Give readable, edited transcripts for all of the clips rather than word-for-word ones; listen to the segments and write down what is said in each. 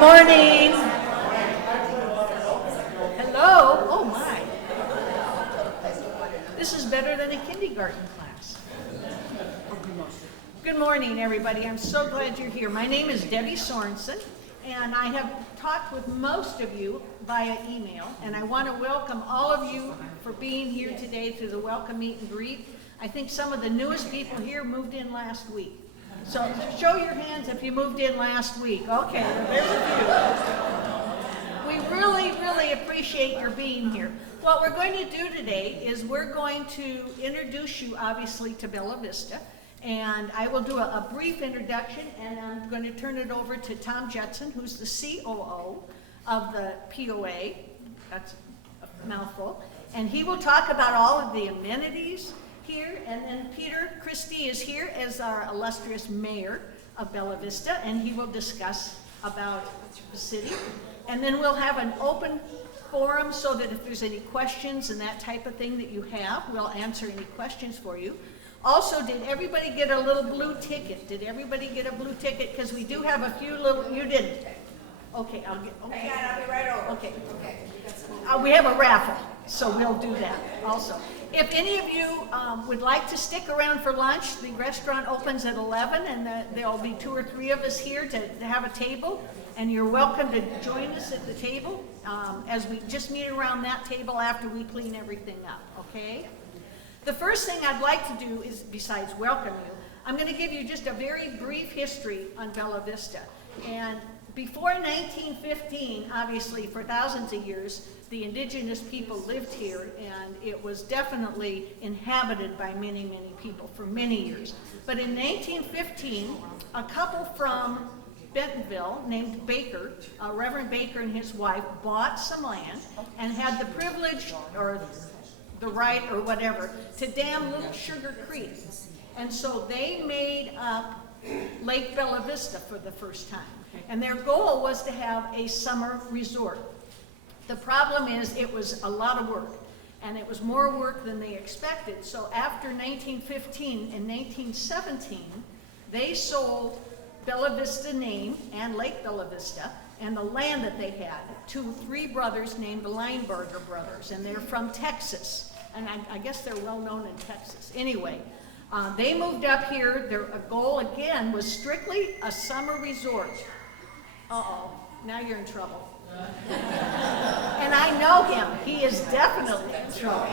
morning. Hello. Oh my. This is better than a kindergarten class. Good morning, everybody. I'm so glad you're here. My name is Debbie Sorensen, and I have talked with most of you via email, and I want to welcome all of you for being here today through the welcome meet and greet. I think some of the newest people here moved in last week. So show your hands if you moved in last week. Okay, there's a few. We really, really appreciate your being here. What we're going to do today is we're going to introduce you, obviously, to Bella Vista. And I will do a brief introduction, and I'm going to turn it over to Tom Jetson, who's the COO of the POA. That's a mouthful. And he will talk about all of the amenities here. And then Peter Christie is here as our illustrious mayor of Bella Vista, and he will discuss about the city. And then we'll have an open forum so that if there's any questions and that type of thing that you have, we'll answer any questions for you. Also, did everybody get a little blue ticket? Did everybody get a blue ticket? Because we do have a few little, you didn't. Okay, I'll get, okay. Hang on, I'll be right over. Okay. We have a raffle, so we'll do that also. If any of you would like to stick around for lunch, the restaurant opens at 11, and there'll be 2 or 3 of us here to have a table, and you're welcome to join us at the table as we just meet around that table after we clean everything up, okay? The first thing I'd like to do is, besides welcome you, I'm going to give you just a very brief history on Bella Vista. And before 1915, obviously, for thousands of years, the indigenous people lived here, and it was definitely inhabited by many, many people for many years. But in 1915, a couple from Bentonville named Baker, Reverend Baker and his wife, bought some land and had the privilege, or the right or whatever, to dam Little Sugar Creek. And so they made up Lake Bella Vista for the first time. And their goal was to have a summer resort. The problem is it was a lot of work, and it was more work than they expected. So after 1915 and 1917, they sold Bella Vista name and Lake Bella Vista and the land that they had to 3 brothers named the Lineberger brothers, and they're from Texas. And I guess they're well known in Texas. Anyway, they moved up here. Their goal, again, was strictly a summer resort. Uh-oh, now you're in trouble. And I know him. He is definitely in trouble.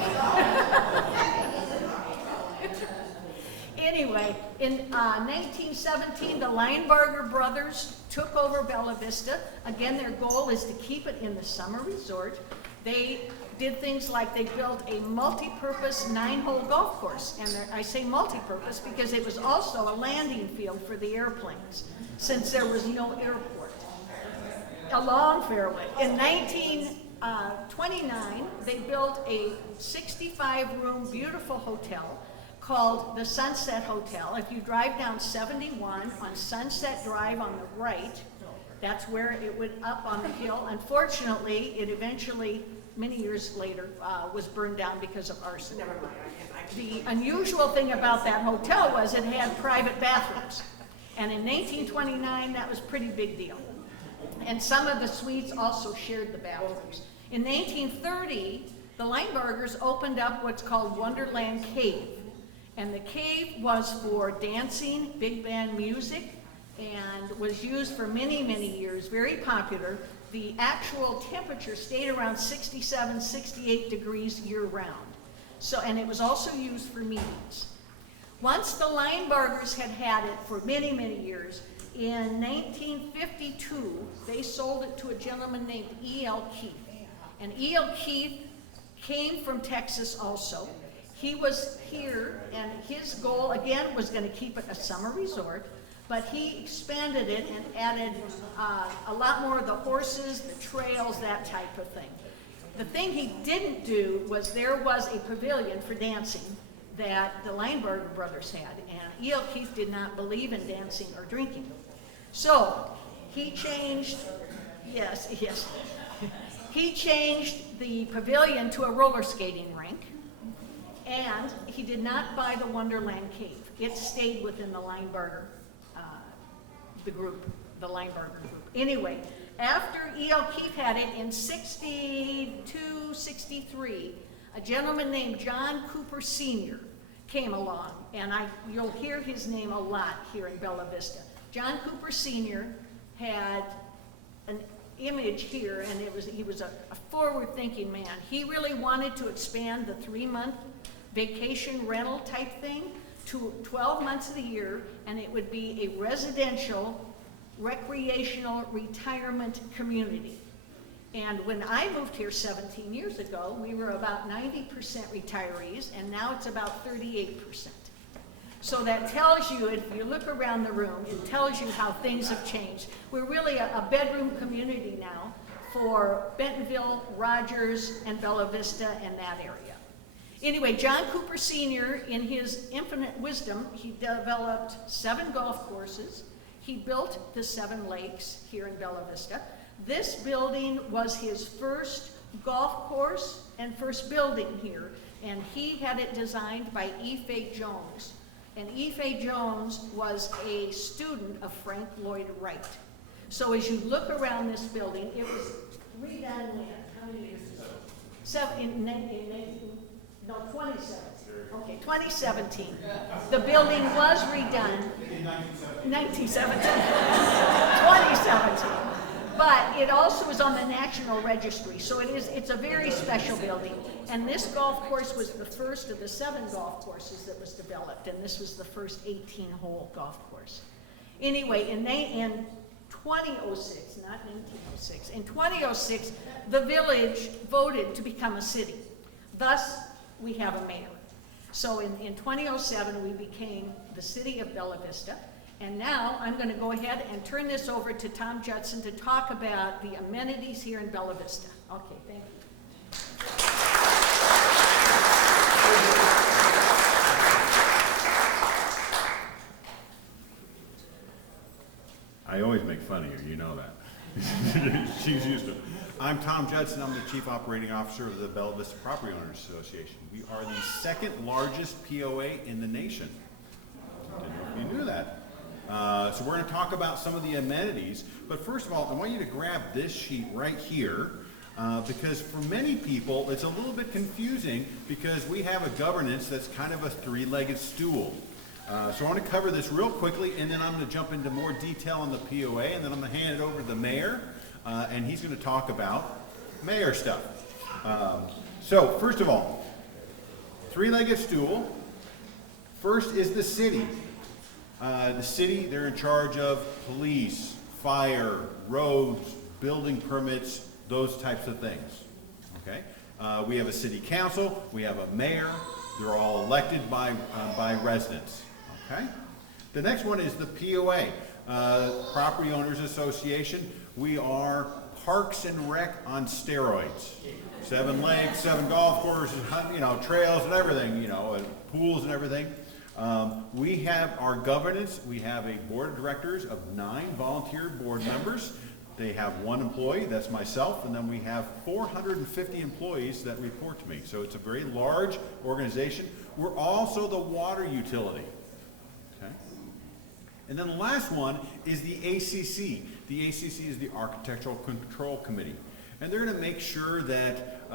Anyway, in 1917, the Lineberger brothers took over Bella Vista. Again, their goal is to keep it in the summer resort. They did things like they built a multi-purpose 9-hole golf course. And I say multi-purpose because it was also a landing field for the airplanes, since there was no airport. A long fairway. In 1929, they built a 65-room beautiful hotel called the Sunset Hotel. If you drive down 71 on Sunset Drive on the right, that's where it went up on the hill. Unfortunately, it eventually, many years later, was burned down because of arson. The unusual thing about that hotel was it had private bathrooms. And in 1929, that was a pretty big deal. And some of the suites also shared the bathrooms. In 1930, the Linebergers opened up what's called Wonderland Cave. And the cave was for dancing, big band music, and was used for many, many years, very popular. The actual temperature stayed around 67, 68 degrees year-round. So, and it was also used for meetings. Once the Linebergers had it for many, many years, in 1952, they sold it to a gentleman named E.L. Keith. And E.L. Keith came from Texas also. He was here, and his goal, again, was going to keep it a summer resort, but he expanded it and added a lot more of the horses, the trails, that type of thing. The thing he didn't do was there was a pavilion for dancing that the Lineberger brothers had, and E.L. Keith did not believe in dancing or drinking. So he changed, yes, he changed the pavilion to a roller skating rink. And he did not buy the Wonderland Cave. It stayed within the Lineberger, the Lineberger group. Anyway, After E.L. Keith had it in 62, 63, a gentleman named John Cooper Sr. came along, and you'll hear his name a lot here in Bella Vista. John Cooper Sr. had an image here, and he was a forward-thinking man. He really wanted to expand the 3-month vacation rental type thing to 12 months of the year, and it would be a residential, recreational retirement community. And when I moved here 17 years ago, we were about 90% retirees, and now it's about 38%. So that tells you, if you look around the room, it tells you how things have changed. We're really a bedroom community now for Bentonville, Rogers, and Bella Vista and that area. Anyway, John Cooper Sr., in his infinite wisdom, he developed 7 golf courses. He built the 7 lakes here in Bella Vista. This building was his first golf course and first building here, and he had it designed by E. Fay Jones. And E. Fay Jones was a student of Frank Lloyd Wright. So as you look around this building, it was redone when? How many years ago? 2017. Okay, 2017. The building was redone. 1917. 2017. But it also is on the National Registry, so it's a very special building. And this golf course was the first of the 7 golf courses that was developed, and this was the first 18-hole golf course. Anyway, in 2006, not 1906, in 2006, the village voted to become a city. Thus, we have a mayor. So in 2007, we became the city of Bella Vista. And now I'm going to go ahead and turn this over to Tom Judson to talk about the amenities here in Bella Vista. Okay, thank you. I always make fun of you, you know that. She's used to it. I'm Tom Judson. I'm the Chief Operating Officer of the Bella Vista Property Owners Association. We are the 2nd largest POA in the nation. Didn't know if you knew that. So we're going to talk about some of the amenities, but first of all, I want you to grab this sheet right here, because for many people, it's a little bit confusing because we have a governance that's kind of a 3-legged stool. So I want to cover this real quickly, and then I'm going to jump into more detail on the POA, and then I'm going to hand it over to the mayor, and he's going to talk about mayor stuff. So first of all, 3-legged stool. First is the city. The city, they're in charge of police, fire, roads, building permits, those types of things. Okay? We have a city council, we have a mayor, they're all elected by residents. Okay? The next one is the POA, Property Owners Association. We are Parks and Rec on steroids. 7 lakes, 7 golf courses, trails and everything, and pools and everything. We have our governance. We have a board of directors of 9 volunteer board members. They have 1 employee, that's myself, and then we have 450 employees that report to me. So it's a very large organization. We're also the water utility. Okay? And then the last one is the ACC. The ACC is the Architectural Control Committee. And they're going to make sure that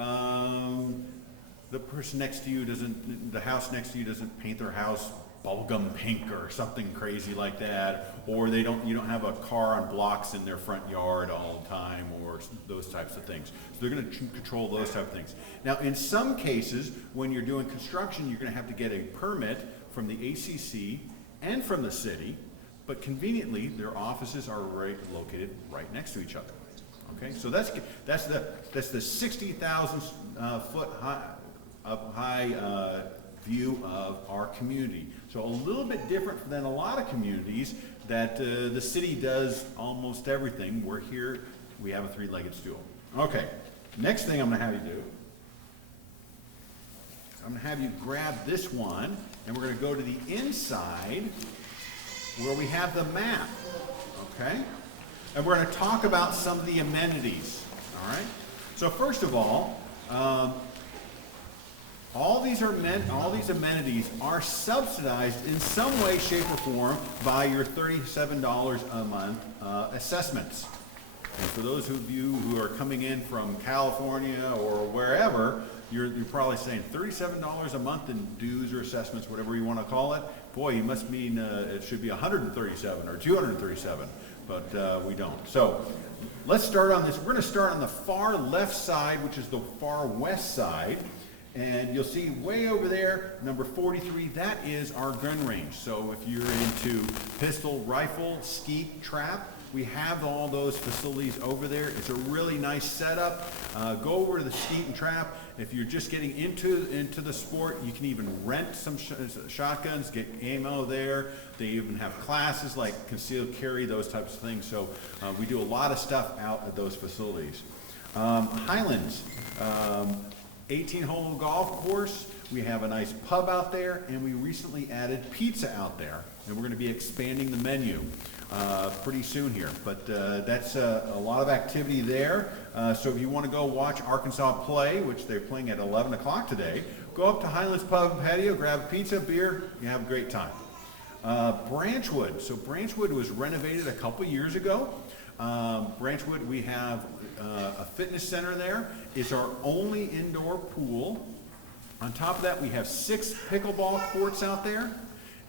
the person next to you the house next to you doesn't paint their house bubblegum pink or something crazy like that, or you don't have a car on blocks in their front yard all the time, or those types of things. So they're going to control those type of things. Now, in some cases, when you're doing construction, you're going to have to get a permit from the ACC and from the city, but conveniently, their offices are located right next to each other. Okay, so that's the 60,000 foot high view of our community. So a little bit different than a lot of communities that the city does almost everything. We're here, we have a 3-legged stool. Okay, next thing I'm going to have you do, I'm going to have you grab this one, and we're going to go to the inside where we have the map. Okay, and we're going to talk about some of the amenities. All right. So first of all these amenities are subsidized in some way, shape, or form by your $37 a month assessments. And for those of you who are coming in from California or wherever, you're probably saying $37 a month in dues or assessments, whatever you want to call it. Boy, you must mean it should be 137 or 237, but we don't. So let's start on this. We're going to start on the far left side, which is the far west side. And you'll see way over there, number 43, that is our gun range. So if you're into pistol, rifle, skeet, trap, we have all those facilities over there. It's a really nice setup. Go over to the skeet and trap. If you're just getting into the sport, you can even rent some shotguns, get ammo there. They even have classes like concealed carry, those types of things. So we do a lot of stuff out at those facilities. Highlands, 18-hole golf course. We have a nice pub out there, and we recently added pizza out there. And we're going to be expanding the menu pretty soon here. But that's a lot of activity there. So if you want to go watch Arkansas play, which they're playing at 11 o'clock today, go up to Highlands Pub and Patio, grab a pizza, beer, you have a great time. Branchwood. So Branchwood was renovated a couple years ago. Branchwood, we have a fitness center there. It's our only indoor pool. On top of that, we have 6 pickleball courts out there.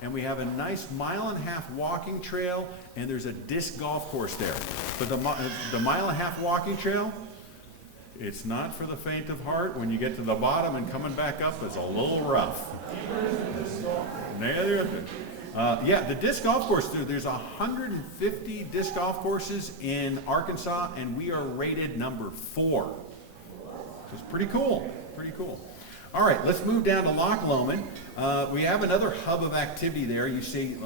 And we have a nice 1.5-mile walking trail, and there's a disc golf course there. But the 1.5-mile walking trail, it's not for the faint of heart. When you get to the bottom and coming back up, it's a little rough. Yeah, the disc golf course, there's 150 disc golf courses in Arkansas, and we are rated number 4. So it's pretty cool, pretty cool. All right, let's move down to Loch Lomond. We have another hub of activity there. You see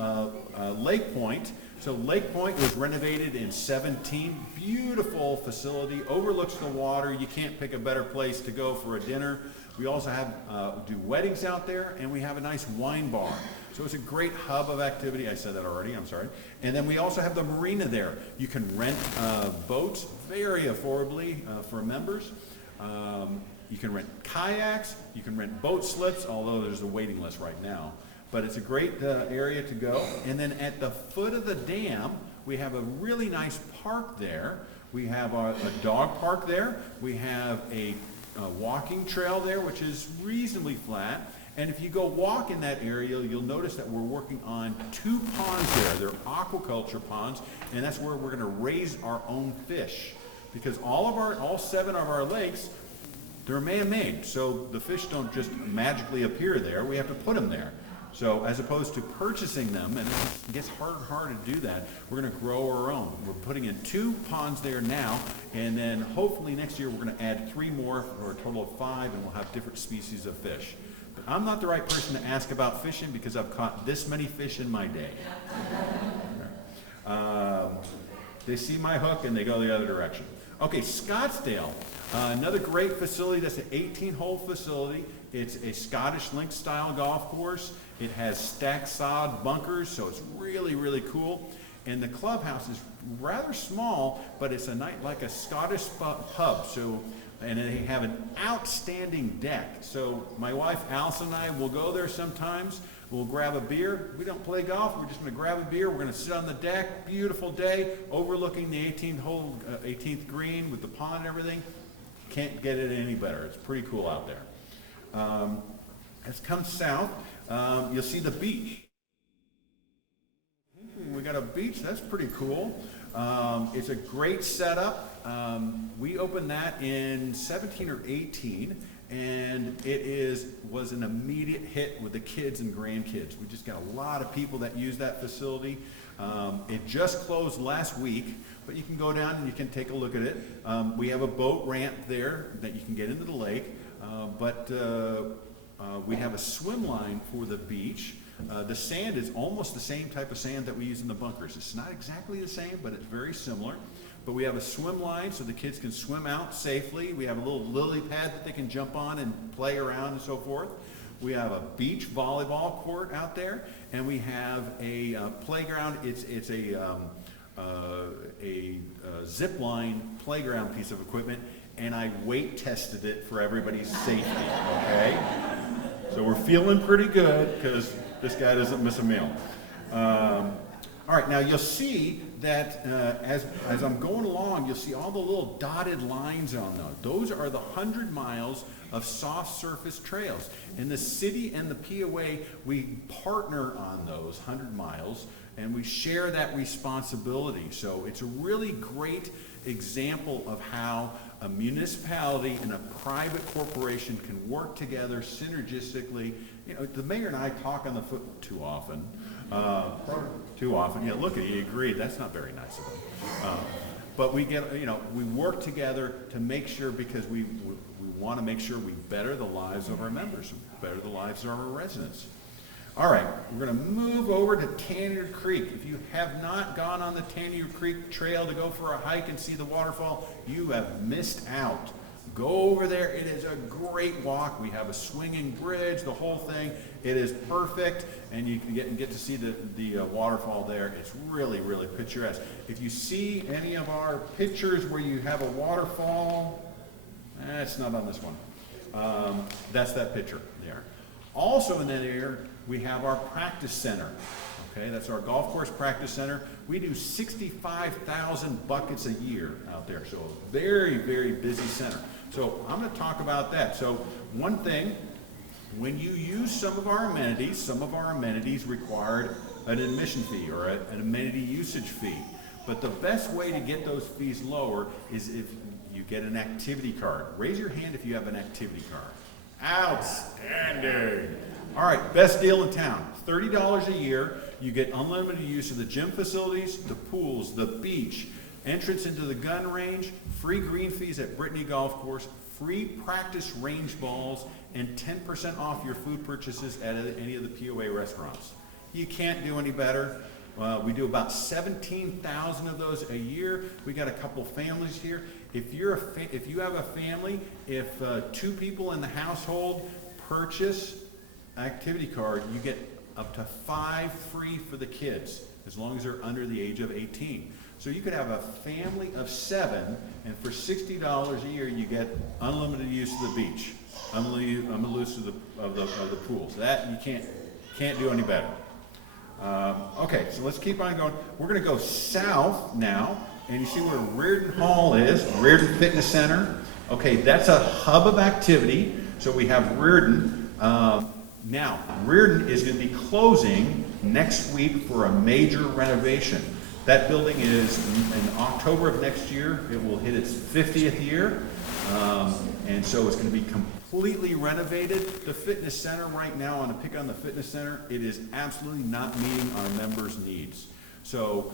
Lake Point. So Lake Point was renovated in 2017. Beautiful facility, overlooks the water. You can't pick a better place to go for a dinner. We also have do weddings out there, and we have a nice wine bar. So it's a great hub of activity. I said that already, I'm sorry. And then we also have the marina there. You can rent boats very affordably for members. You can rent kayaks, you can rent boat slips, although there's a waiting list right now. But it's a great area to go. And then at the foot of the dam, we have a really nice park there. We have a dog park there. We have a walking trail there, which is reasonably flat. And if you go walk in that area, you'll notice that we're working on 2 ponds there. They're aquaculture ponds, and that's where we're going to raise our own fish. Because all 7 of our lakes, they're man-made, so the fish don't just magically appear there. We have to put them there. So as opposed to purchasing them, and it gets harder and harder to do that, we're going to grow our own. We're putting in 2 ponds there now, and then hopefully next year we're going to add 3 more for a total of 5, and we'll have different species of fish. But I'm not the right person to ask about fishing because I've caught this many fish in my day. They see my hook and they go the other direction. Okay, Scottsdale, another great facility. That's an 18-hole facility. It's a Scottish link style golf course. It has stacked sod bunkers, so it's really, really cool. And the clubhouse is rather small, but it's like a Scottish pub. So, and they have an outstanding deck. So my wife Allison and I will go there sometimes. We'll grab a beer. We don't play golf. We're just going to grab a beer. We're going to sit on the deck. Beautiful day, overlooking the 18th green with the pond and everything. Can't get it any better. It's pretty cool out there. Let's come south. You'll see the beach. We got a beach. That's pretty cool. It's a great setup. We opened that in 17 or 18. And it was an immediate hit with the kids and grandkids. We just got a lot of people that use that facility. It just closed last week, but you can go down and you can take a look at it. We have a boat ramp there that you can get into the lake, but we have a swim line for the beach. The sand is almost the same type of sand that we use in the bunkers. It's not exactly the same, but it's very similar. But we have a swim line so the kids can swim out safely. We have a little lily pad that they can jump on and play around and so forth. We have a beach volleyball court out there, and we have a playground. It's a zip line playground piece of equipment, and I weight tested it for everybody's safety, okay? So we're feeling pretty good because this guy doesn't miss a meal. All right, now you'll see that as I'm going along, you'll see all the little dotted lines on those. Those are the 100 miles of soft surface trails. In the city and the POA, we partner on those 100 miles, and we share that responsibility. So it's a really great example of how a municipality and a private corporation can work together synergistically. You know, the mayor and I talk on the phone too often. Too often. Yeah, look at you, agreed. That's not very nice of him. But we get, you know, we work together to make sure, because we want to make sure we better the lives of our members, better the lives of our residents. All right, we're going to move over to Tanyard Creek. If you have not gone on the Tanyard Creek Trail to go for a hike and see the waterfall, you have missed out. Go over there. It is a great walk. We have a swinging bridge, the whole thing. It is perfect, and you can get to see the waterfall there. It's really, really picturesque. If you see any of our pictures where you have a waterfall, it's not on this one. That's that picture there. Also in that area, we have our practice center. Okay, that's our golf course practice center. We do 65,000 buckets a year out there, so a very, very busy center. So I'm going to talk about that. So one thing, when you use some of our amenities required an admission fee or an amenity usage fee. But the best way to get those fees lower is if you get an activity card. Raise your hand if you have an activity card. Outstanding. All right, best deal in town. $30 a year. You get unlimited use of the gym facilities, the pools, the beach, entrance into the gun range, free green fees at Brittany Golf Course, free practice range balls, and 10% off your food purchases at any of the POA restaurants. You can't do any better. We do about 17,000 of those a year. We got a couple families here. If you have a family, if 2 people in the household purchase activity card, you get up to 5 free for the kids, as long as they're under the age of 18. So you could have a family of 7, and for $60 a year, you get unlimited use of the beach, unlimited use of the pools. That you can't do any better. Okay, so let's keep on going. We're going to go south now, and you see where Reardon Hall is, Reardon Fitness Center. Okay, that's a hub of activity. So we have Reardon. Now, Reardon is going to be closing next week for a major renovation. That building is in October of next year. It will hit its 50th year. And so it's going to be completely renovated. The fitness center right now, on a pick on the fitness center, it is absolutely not meeting our members' needs. So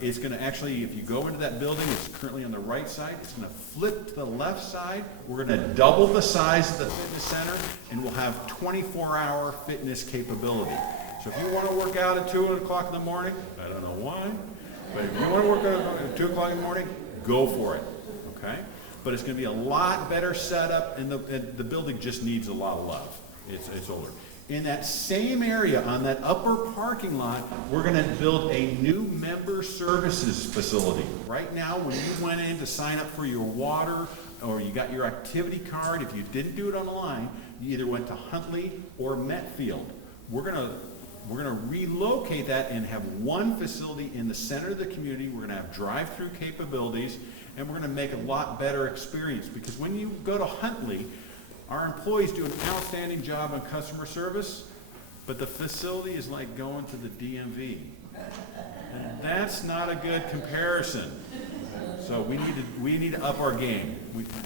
it's going to actually, if you go into that building, it's currently on the right side. It's going to flip to the left side. We're going to double the size of the fitness center, and we'll have 24-hour fitness capability. So if you want to work out at 2 o'clock in the morning, I don't know why, but if you want to work out at 2 o'clock in the morning, go for it, okay? But it's going to be a lot better setup, and the building just needs a lot of love. It's older. In that same area, on that upper parking lot, we're going to build a new member services facility. Right now, when you went in to sign up for your water or you got your activity card, if you didn't do it online, you either went to Huntley or Metfield. We're going to relocate that and have one facility in the center of the community. We're going to have drive-through capabilities, and we're going to make a lot better experience, because when you go to Huntley, our employees do an outstanding job on customer service, but the facility is like going to the DMV. And that's not a good comparison. So we need to up our game.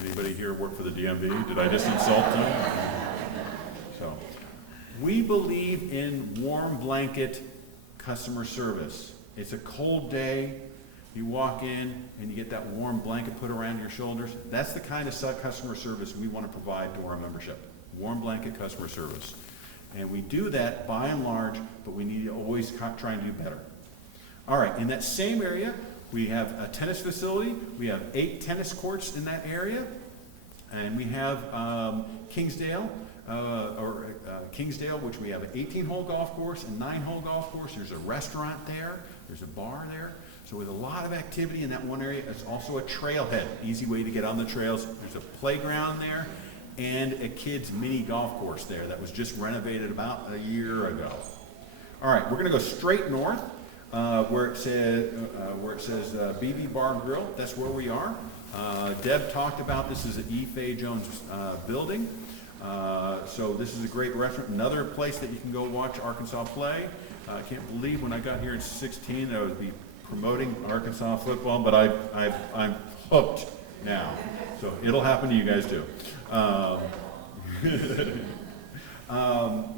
Anybody here work for the DMV? Did I just insult them? So we believe in warm blanket customer service. It's a cold day. You walk in and you get that warm blanket put around your shoulders. That's the kind of customer service we want to provide to our membership. Warm blanket customer service. And we do that by and large, but we need to always try and do better. All right, in that same area, we have a tennis facility. We have 8 tennis courts in that area. And we have Kingsdale, which we have an 18-hole golf course and 9-hole golf course. There's a restaurant there. There's a bar there. So with a lot of activity in that one area, it's also a trailhead, easy way to get on the trails. There's a playground there and a kids' mini golf course there that was just renovated about a year ago. All right, we're going to go straight north. where it says BB Bar Grill. That's where we are. Deb talked about this is an E. Fay Jones building. So this is a great restaurant. Another place that you can go watch Arkansas play. I can't believe when I got here in 16 I would be promoting Arkansas football, but I'm hooked now. So it'll happen to you guys too.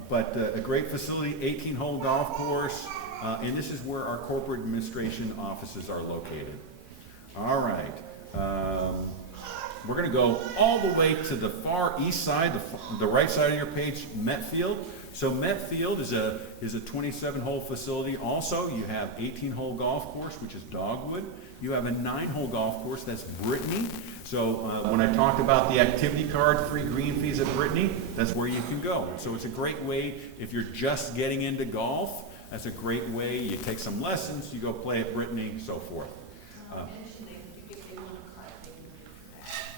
But a great facility, 18-hole golf course, and this is where our corporate administration offices are located. All right. We're going to go all the way to the far east side, the right side of your page, Met Field. So Met Field is a 27-hole facility. Also, you have 18-hole golf course, which is Dogwood. You have a 9-hole golf course, that's Brittany. So when I talked about the activity card, free green fees at Brittany, that's where you can go. So it's a great way, if you're just getting into golf, that's a great way. You take some lessons, you go play at Brittany, so forth.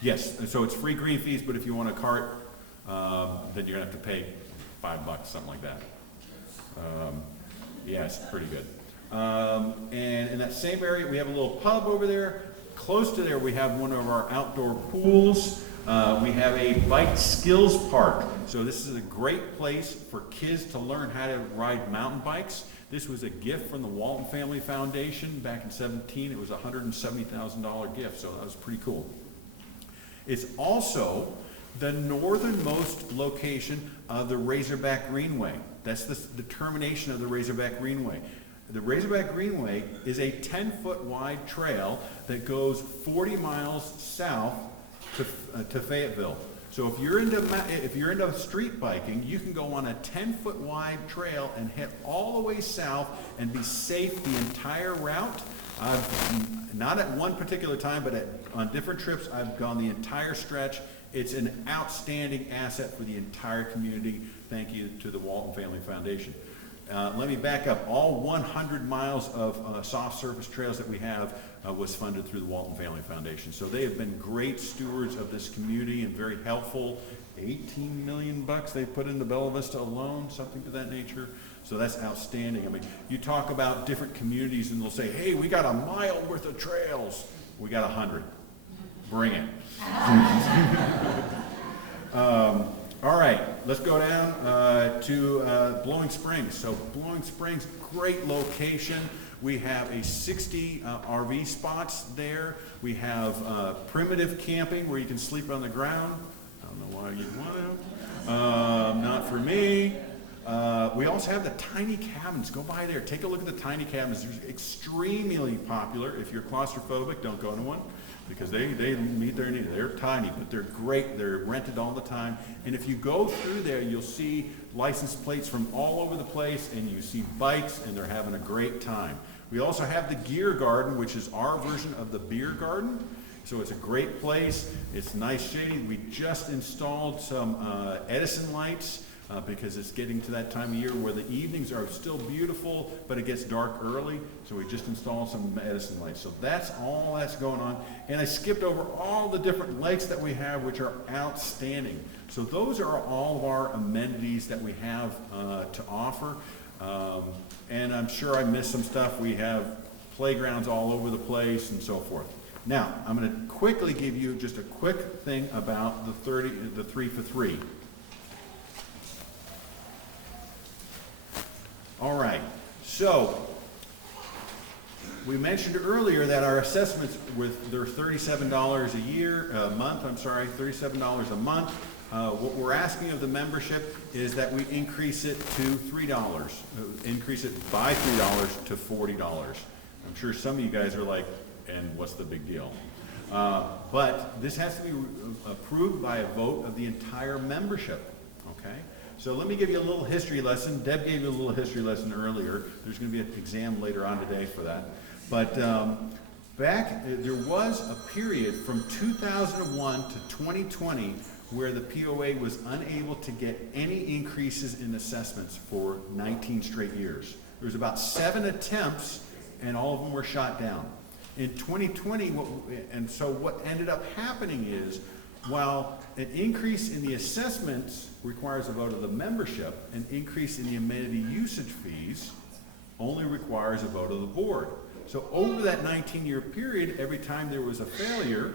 Yes, and so it's free green fees, but if you want a cart, then you're gonna have to pay $5, something like that. Yeah, it's pretty good. And in that same area, we have a little pub over there. Close to there, we have one of our outdoor pools. We have a bike skills park. So this is a great place for kids to learn how to ride mountain bikes. This was a gift from the Walton Family Foundation back in 17. It was a $170,000 gift, so that was pretty cool. It's also the northernmost location of the Razorback Greenway. That's the termination of the Razorback Greenway. The Razorback Greenway is a 10-foot wide trail that goes 40 miles south to Fayetteville. So if you're into street biking, you can go on a 10-foot wide trail and head all the way south and be safe the entire route. Not at one particular time, but on different trips, I've gone the entire stretch. It's an outstanding asset for the entire community. Thank you to the Walton Family Foundation. Let me back up. All 100 miles of soft surface trails that we have was funded through the Walton Family Foundation. So they have been great stewards of this community and very helpful. 18 million bucks they put into Bella Vista alone, something to that nature. So that's outstanding. I mean, you talk about different communities and they'll say, hey, we got a mile worth of trails. We got 100. Bring it. All right, let's go down to Blowing Springs. So Blowing Springs, great location. We have a 60 RV spots there. We have primitive camping where you can sleep on the ground. I don't know why you'd want to. Not for me. We also have the tiny cabins. Go by there. Take a look at the tiny cabins. They're extremely popular. If you're claustrophobic, don't go to one because they meet their needs. They're tiny, but they're great. They're rented all the time. And if you go through there, you'll see license plates from all over the place, and you see bikes, and they're having a great time. We also have the Gear Garden, which is our version of the beer garden. So it's a great place. It's nice shade. We just installed some Edison lights because it's getting to that time of year where the evenings are still beautiful, but it gets dark early. So we just installed some Edison lights. So that's all that's going on. And I skipped over all the different lakes that we have, which are outstanding. So those are all of our amenities that we have to offer. And I'm sure I missed some stuff. We have playgrounds all over the place and so forth. Now, I'm going to quickly give you just a quick thing about the 3 for 3. All right, so we mentioned earlier that our assessments they're $37 a month. $37 a month. What we're asking of the membership is that we increase it to $3, increase it by $3 to $40. I'm sure some of you guys are like, and what's the big deal? But this has to be approved by a vote of the entire membership, okay? So let me give you a little history lesson. Deb gave you a little history lesson earlier. There's going to be an exam later on today for that. But there was a period from 2001 to 2020 where the POA was unable to get any increases in assessments for 19 straight years. There was about 7 attempts, and all of them were shot down. In 2020, what ended up happening is, while an increase in the assessments requires a vote of the membership, an increase in the amenity usage fees only requires a vote of the board. So over that 19-year period, every time there was a failure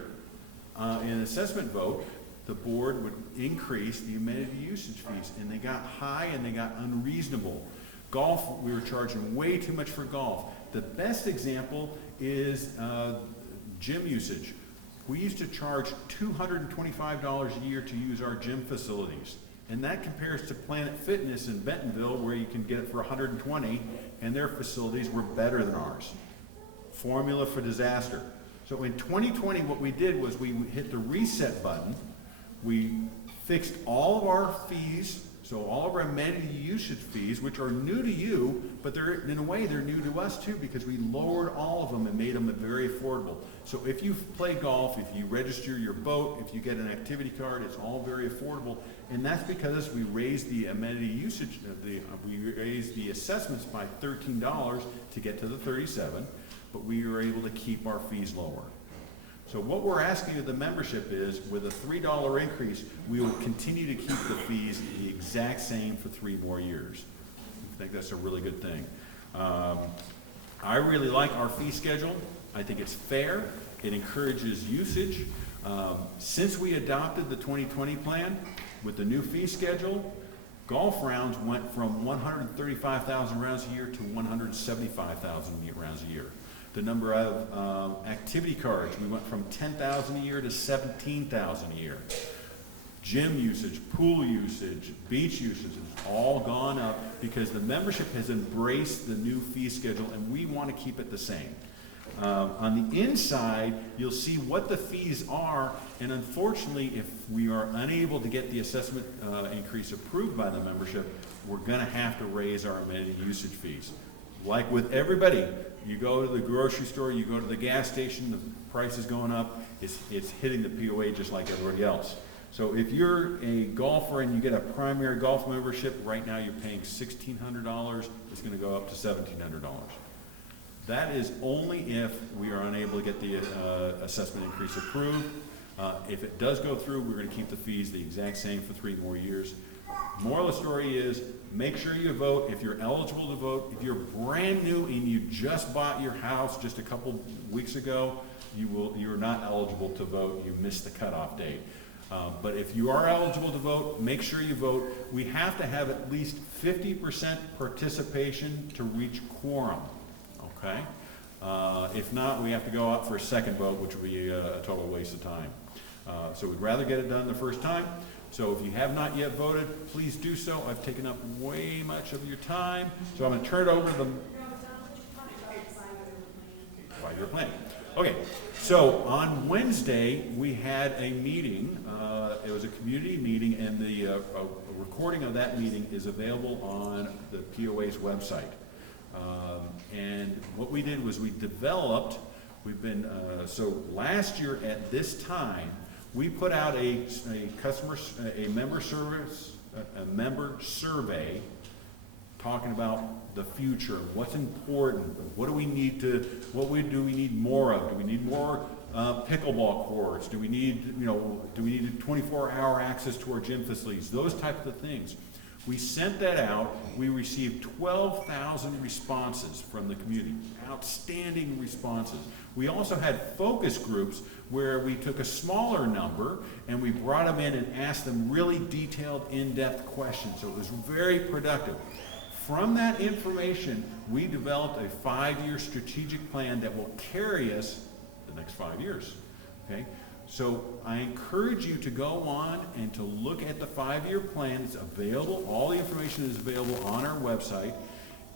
in an assessment vote, the board would increase the amenity usage fees, and they got high and they got unreasonable. Golf, we were charging way too much for golf. The best example is gym usage. We used to charge $225 a year to use our gym facilities. And that compares to Planet Fitness in Bentonville, where you can get it for $120, and their facilities were better than ours. Formula for disaster. So in 2020, what we did was we hit the reset button. We fixed all of our fees, so all of our amenity usage fees, which are new to you, but they're, in a way, they're new to us too, because we lowered all of them and made them very affordable. So if you play golf, if you register your boat, if you get an activity card, it's all very affordable. And that's because we raised the amenity usage, we raised the assessments by $13 to get to the $37, but we were able to keep our fees lower. So what we're asking of the membership is, with a $3 increase, we will continue to keep the fees the exact same for 3 more years. I think that's a really good thing. I really like our fee schedule. I think it's fair. It encourages usage. Since we adopted the 2020 plan with the new fee schedule, golf rounds went from 135,000 rounds a year to 175,000 rounds a year. The number of activity cards, we went from 10,000 a year to 17,000 a year. Gym usage, pool usage, beach usage has all gone up because the membership has embraced the new fee schedule, and we want to keep it the same. On the inside, you'll see what the fees are, and unfortunately, if we are unable to get the assessment increase approved by the membership, we're going to have to raise our amenity usage fees. Like with everybody, you go to the grocery store, you go to the gas station, the price is going up, it's hitting the POA just like everybody else. So if you're a golfer and you get a primary golf membership, right now you're paying $1,600, it's going to go up to $1,700. That is only if we are unable to get the assessment increase approved. If it does go through, we're going to keep the fees the exact same for 3 more years. Moral of the story is, make sure you vote if you're eligible to vote. If you're brand new and you just bought your house just a couple weeks ago, you're not eligible to vote. You missed the cutoff date. But if you are eligible to vote, make sure you vote. We have to have at least 50% participation to reach quorum, okay? If not, we have to go out for a second vote, which would be a total waste of time. So we'd rather get it done the first time. So if you have not yet voted, please do so. I've taken up way much of your time, so I'm going to turn it over to the 5-year plan. Okay, so on Wednesday, we had a meeting. It was a community meeting, and the a recording of that meeting is available on the POA's website. And what we did was we developed, so last year at this time, we put out a member survey talking about the future, what's important, what do we need more of? Do we need more pickleball courts? Do we need 24-hour access to our gym facilities? Those types of things. We sent that out. We received 12,000 responses from the community. Outstanding responses. We also had focus groups where we took a smaller number and we brought them in and asked them really detailed, in-depth questions. So it was very productive. From that information, we developed a 5-year strategic plan that will carry us the next 5 years. Okay? So I encourage you to go on and to look at the 5-year plan. It's available. All the information is available on our website.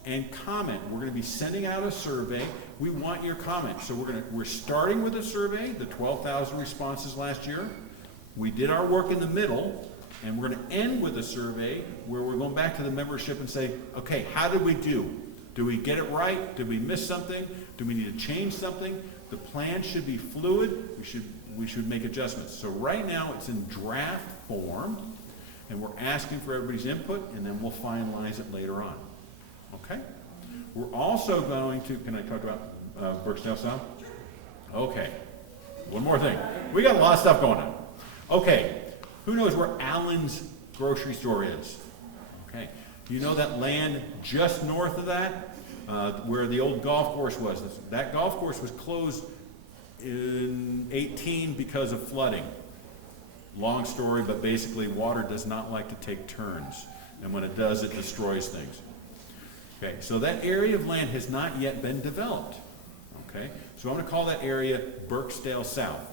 And comment. We're going to be sending out a survey. We want your comments. So we're starting with a survey, the 12,000 responses last year. We did our work in the middle, and we're going to end with a survey where we're going back to the membership and say, okay, how did we do? Did we get it right? Did we miss something? Do we need to change something? The plan should be fluid. We should make adjustments. So right now it's in draft form, and we're asking for everybody's input, and then we'll finalize it later on. Okay? We're also going to, can I talk about Birchdale South? Okay. One more thing. We got a lot of stuff going on. Okay. Who knows where Allen's grocery store is? Okay. You know that land just north of that? where the old golf course was. That golf course was closed in 18 because of flooding. Long story, but basically water does not like to take turns. And when it does, it destroys things. Okay, so that area of land has not yet been developed. Okay, so I'm going to call that area Birksdale South.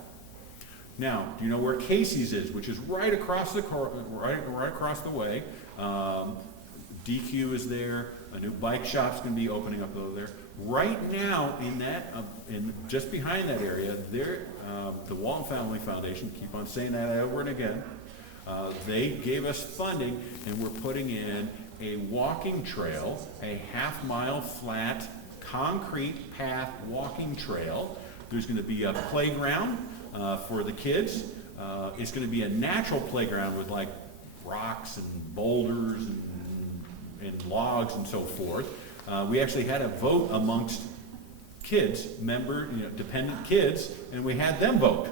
Now, do you know where Casey's is, which is right across the right across the way? DQ is there. A new bike shop's going to be opening up over there. Right now, in that, just behind that area, there, the Walton Family Foundation, keep on saying that over and again, they gave us funding, and we're putting in a walking trail, a half-mile flat concrete path walking trail. There's going to be a playground for the kids. It's going to be a natural playground with like rocks and boulders and logs and so forth. We actually had a vote amongst kids, dependent kids, and we had them vote.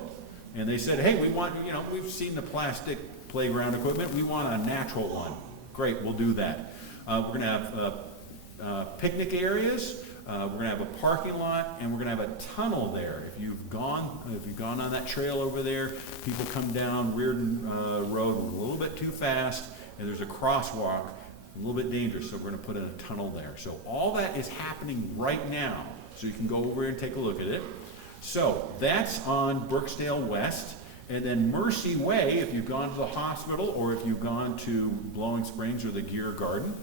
And they said, hey, we want, we've seen the plastic playground equipment, we want a natural one. Great, we'll do that. We're going to have picnic areas. We're going to have a parking lot, and we're going to have a tunnel there. If you've gone on that trail over there, people come down Reardon Road a little bit too fast, and there's a crosswalk, a little bit dangerous, so we're going to put in a tunnel there. So all that is happening right now, so you can go over and take a look at it. So that's on Birksdale West. And then Mercy Way, if you've gone to the hospital or if you've gone to Blowing Springs or the Gear Garden,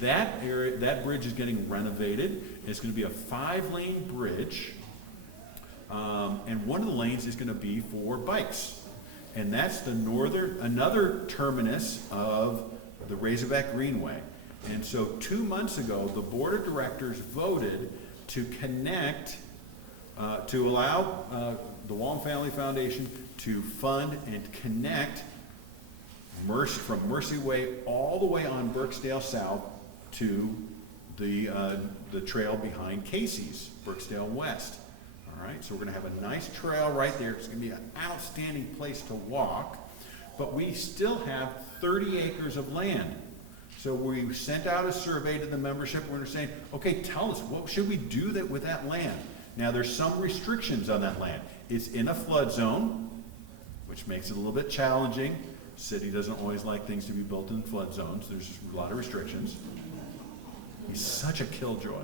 that bridge is getting renovated. It's going to be a 5-lane bridge, and one of the lanes is going to be for bikes. And that's another terminus of the Razorback Greenway. And so 2 months ago, the board of directors voted to connect, to allow the Walton Family Foundation to fund and connect from Mercy Way all the way on Birksdale South to the trail behind Casey's, Birksdale West. All right, so we're going to have a nice trail right there. It's going to be an outstanding place to walk, but we still have 30 acres of land. So we sent out a survey to the membership. We're saying, okay, tell us, what should we do with that land? Now, there's some restrictions on that land. It's in a flood zone, which makes it a little bit challenging. City doesn't always like things to be built in flood zones. There's a lot of restrictions. He's such a killjoy.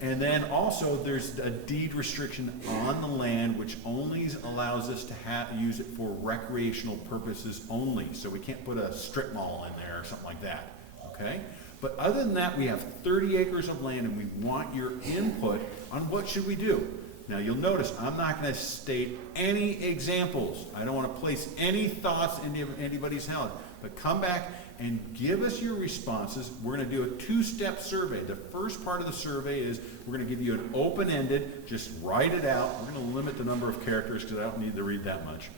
And then also there's a deed restriction on the land which only allows us to use it for recreational purposes only. So we can't put a strip mall in there or something like that, okay? But other than that, we have 30 acres of land, and we want your input on what should we do. Now you'll notice I'm not going to state any examples. I don't want to place any thoughts into anybody's head. But come back and give us your responses. We're going to do a 2-step survey. The first part of the survey is we're going to give you an open-ended, just write it out. We're going to limit the number of characters because I don't need to read that much.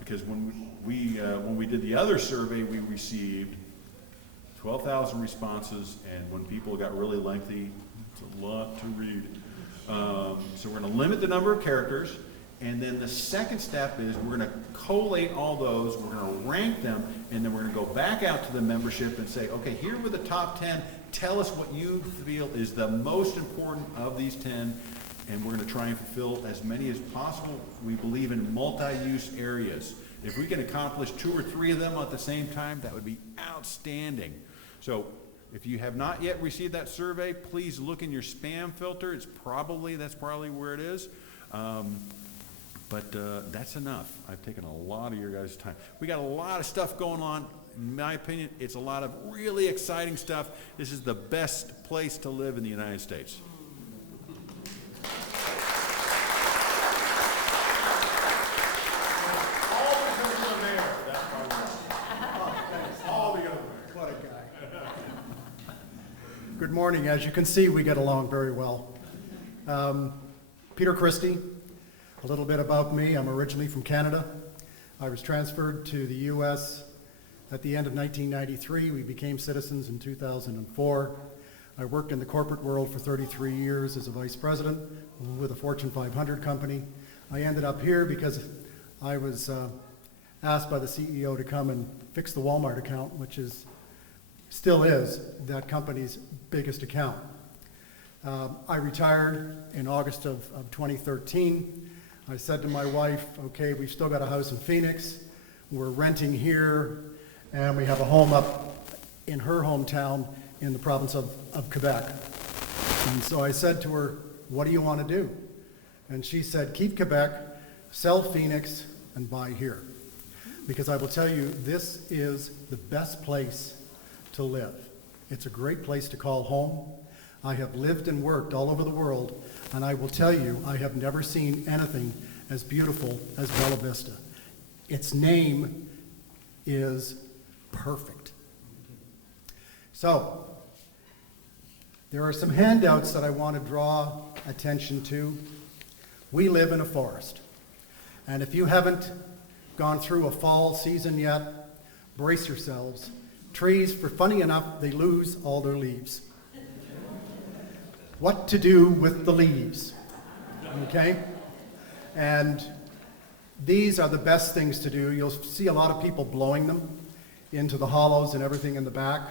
Because when we did the other survey, we received 12,000 responses, and when people got really lengthy, it's a lot to read. So we're going to limit the number of characters, and then the second step is we're going to collate all those, we're going to rank them, and then we're going to go back out to the membership and say, okay, here were the top 10, tell us what you feel is the most important of these 10, and we're going to try and fulfill as many as possible. We believe in multi-use areas. If we can accomplish 2 or 3 of them at the same time, that would be outstanding. So if you have not yet received that survey, please look in your spam filter. That's probably where it is. But that's enough. I've taken a lot of your guys' time. We got a lot of stuff going on. In my opinion, it's a lot of really exciting stuff. This is the best place to live in the United States. Good morning. As you can see, we get along very well. Peter Christie, a little bit about me. I'm originally from Canada. I was transferred to the U.S. at the end of 1993. We became citizens in 2004. I worked in the corporate world for 33 years as a vice president with a Fortune 500 company. I ended up here because I was asked by the CEO to come and fix the Walmart account, which is still is that company's biggest account. I retired in August of 2013. I said to my wife, okay, we've still got a house in Phoenix, we're renting here, and we have a home up in her hometown in the province of Quebec. And so I said to her, what do you want to do? And she said, keep Quebec, sell Phoenix, and buy here. Because I will tell you, this is the best place to live. It's a great place to call home. I have lived and worked all over the world, and I will tell you, I have never seen anything as beautiful as Bella Vista. Its name is perfect. So, there are some handouts that I want to draw attention to. We live in a forest, and if you haven't gone through a fall season yet, brace yourselves. Trees, for funny enough, they lose all their leaves. What to do with the leaves, okay? And these are the best things to do. You'll see a lot of people blowing them into the hollows and everything in the back.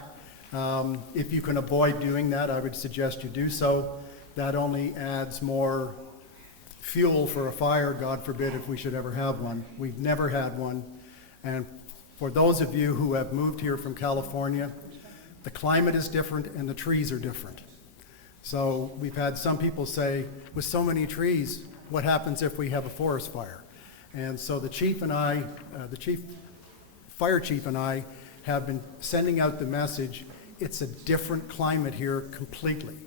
If you can avoid doing that, I would suggest you do so. That only adds more fuel for a fire, God forbid, if we should ever have one. We've never had one. And for those of you who have moved here from California, the climate is different and the trees are different. So we've had some people say, with so many trees, what happens if we have a forest fire? And so the chief and I, fire chief and I, have been sending out the message, it's a different climate here completely.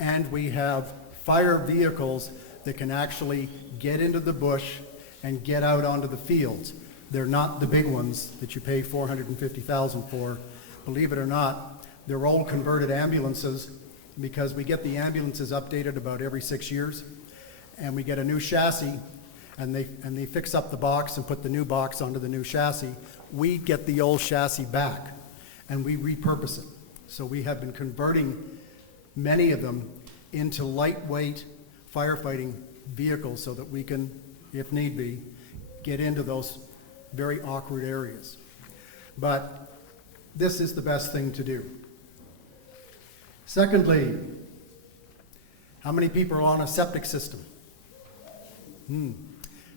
And we have fire vehicles that can actually get into the bush and get out onto the fields. They're not the big ones that you pay $450,000 for. Believe it or not, they're old converted ambulances, because we get the ambulances updated about every 6 years, and we get a new chassis, and they fix up the box and put the new box onto the new chassis. We get the old chassis back, and we repurpose it. So we have been converting many of them into lightweight firefighting vehicles so that we can, if need be, get into those very awkward areas. But this is the best thing to do. Secondly, how many people are on a septic system?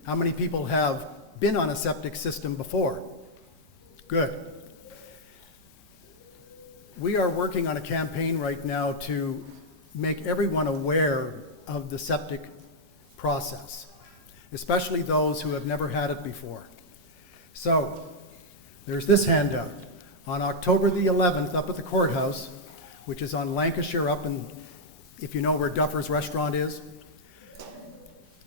How many people have been on a septic system before? Good. We are working on a campaign right now to make everyone aware of the septic process, especially those who have never had it before. So, there's this handout. On October the 11th, up at the courthouse, which is on Lancashire, up in, if you know where Duffer's Restaurant is,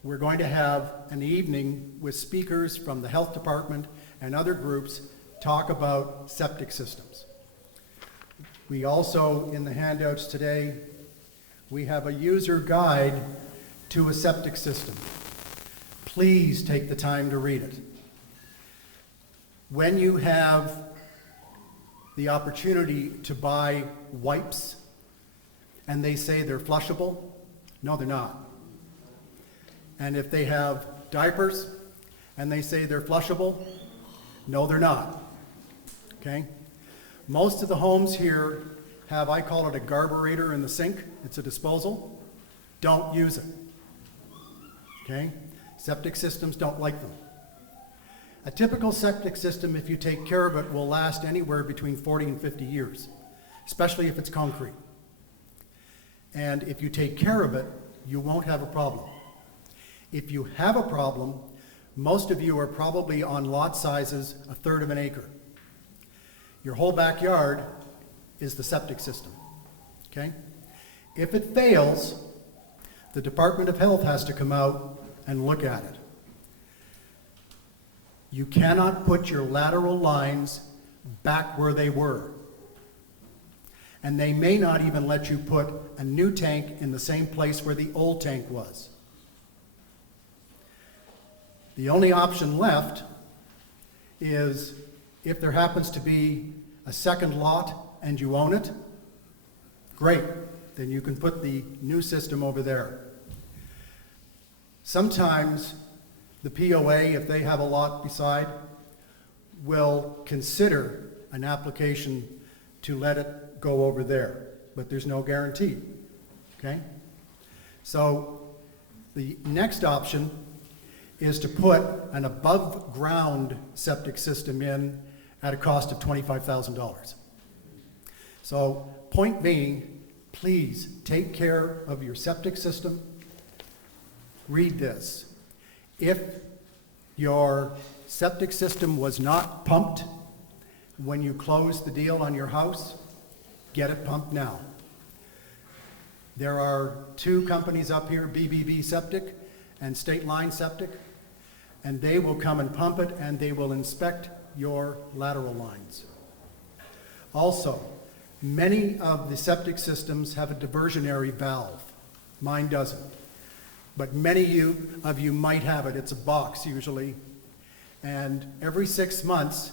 we're going to have an evening with speakers from the health department and other groups talk about septic systems. We also, in the handouts today, we have a user guide to a septic system. Please take the time to read it. When you have the opportunity to buy wipes and they say they're flushable, no, they're not. And if they have diapers and they say they're flushable, no, they're not. Okay? Most of the homes here have, I call it a garburator in the sink. It's a disposal. Don't use it. Okay? Septic systems don't like them. A typical septic system, if you take care of it, will last anywhere between 40 and 50 years, especially if it's concrete. And if you take care of it, you won't have a problem. If you have a problem, most of you are probably on lot sizes 1/3 of an acre. Your whole backyard is the septic system, okay? If it fails, the Department of Health has to come out and look at it. You cannot put your lateral lines back where they were. And they may not even let you put a new tank in the same place where the old tank was. The only option left is if there happens to be a second lot and you own it, great, then you can put the new system over there. Sometimes the POA, if they have a lot beside, will consider an application to let it go over there, but there's no guarantee, okay? So the next option is to put an above-ground septic system in at a cost of $25,000. So point being, please take care of your septic system. Read this. If your septic system was not pumped when you closed the deal on your house, get it pumped now. There are two companies up here, BBB Septic and State Line Septic, and they will come and pump it, and they will inspect your lateral lines. Also, many of the septic systems have a diversionary valve. Mine doesn't. But many of you might have it. It's a box usually. And every 6 months,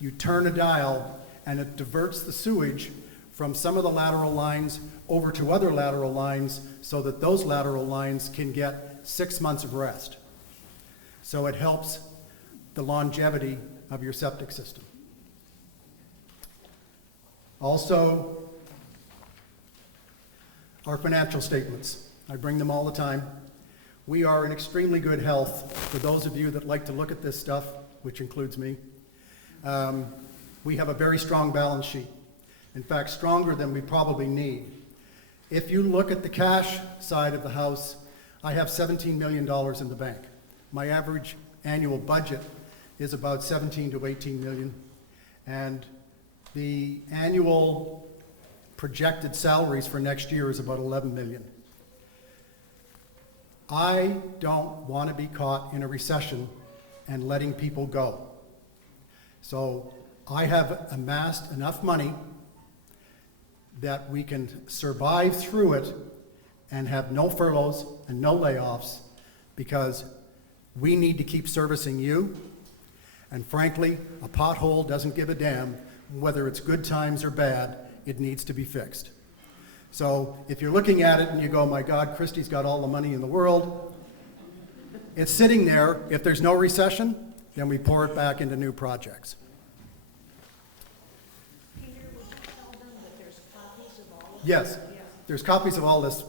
you turn a dial and it diverts the sewage from some of the lateral lines over to other lateral lines so that those lateral lines can get 6 months of rest. So it helps the longevity of your septic system. Also, our financial statements. I bring them all the time. We are in extremely good health. For those of you that like to look at this stuff, which includes me, we have a very strong balance sheet. In fact, stronger than we probably need. If you look at the cash side of the house, I have $17 million in the bank. My average annual budget is about 17 to 18 million, and the annual projected salaries for next year is about 11 million. I don't want to be caught in a recession and letting people go. So I have amassed enough money that we can survive through it and have no furloughs and no layoffs, because we need to keep servicing you. And frankly, a pothole doesn't give a damn whether it's good times or bad. It needs to be fixed. So if you're looking at it and you go, my God, Christie's got all the money in the world, it's sitting there. If there's no recession, then we pour it back into new projects. Peter, would you tell them that there's copies of all of Yes, this? there's copies of all this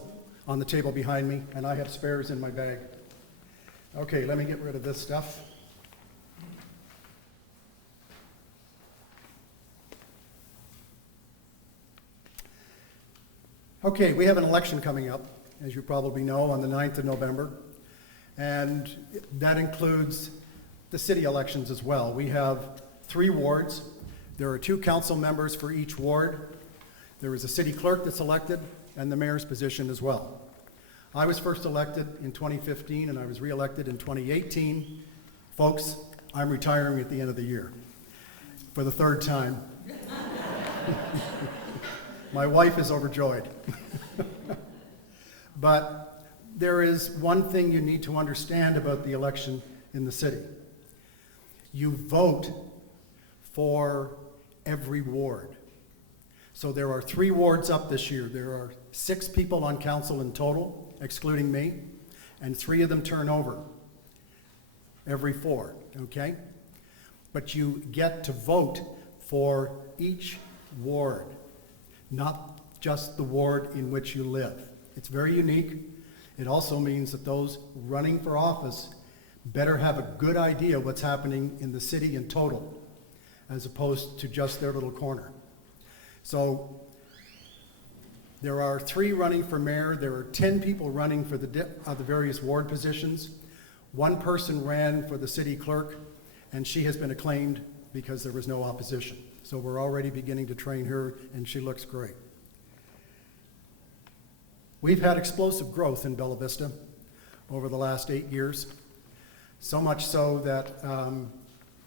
on the table behind me, and I have spares in my bag. Okay, let me get rid of this stuff. Okay, we have an election coming up, as you probably know, on the 9th of November, and that includes the city elections as well. We have 3 wards. There are 2 council members for each ward. There is a city clerk that's elected, and the mayor's position as well. I was first elected in 2015, and I was re-elected in 2018. Folks, I'm retiring at the end of the year for the 3rd time. My wife is overjoyed. But there is one thing you need to understand about the election in the city. You vote for every ward. So there are 3 wards up this year. There are 6 people on council in total, excluding me, and 3 of them turn over every 4, okay? But you get to vote for each ward, not just the ward in which you live. It's very unique. It also means that those running for office better have a good idea what's happening in the city in total, as opposed to just their little corner. So there are 3 running for mayor. There are 10 people running for the various ward positions. 1 person ran for the city clerk, and she has been acclaimed because there was no opposition. So we're already beginning to train her, and she looks great. We've had explosive growth in Bella Vista over the last 8 years, so much so that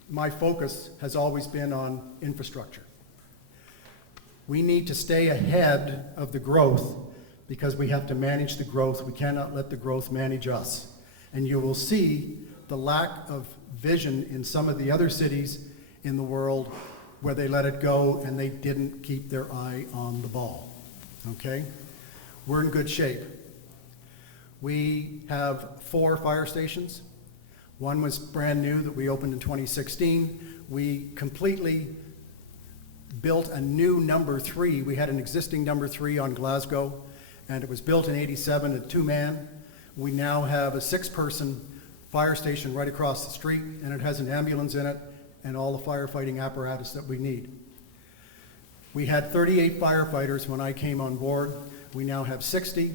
my focus has always been on infrastructure. We need to stay ahead of the growth because we have to manage the growth. We cannot let the growth manage us. And you will see the lack of vision in some of the other cities in the world where they let it go and they didn't keep their eye on the ball, okay? We're in good shape. We have 4 fire stations. One was brand new that we opened in 2016. We completely built a new number 3. We had an existing number 3 on Glasgow, and it was built in '87, a 2-man. We now have a 6-person fire station right across the street, and it has an ambulance in it and all the firefighting apparatus that we need. We had 38 firefighters when I came on board. We now have 60,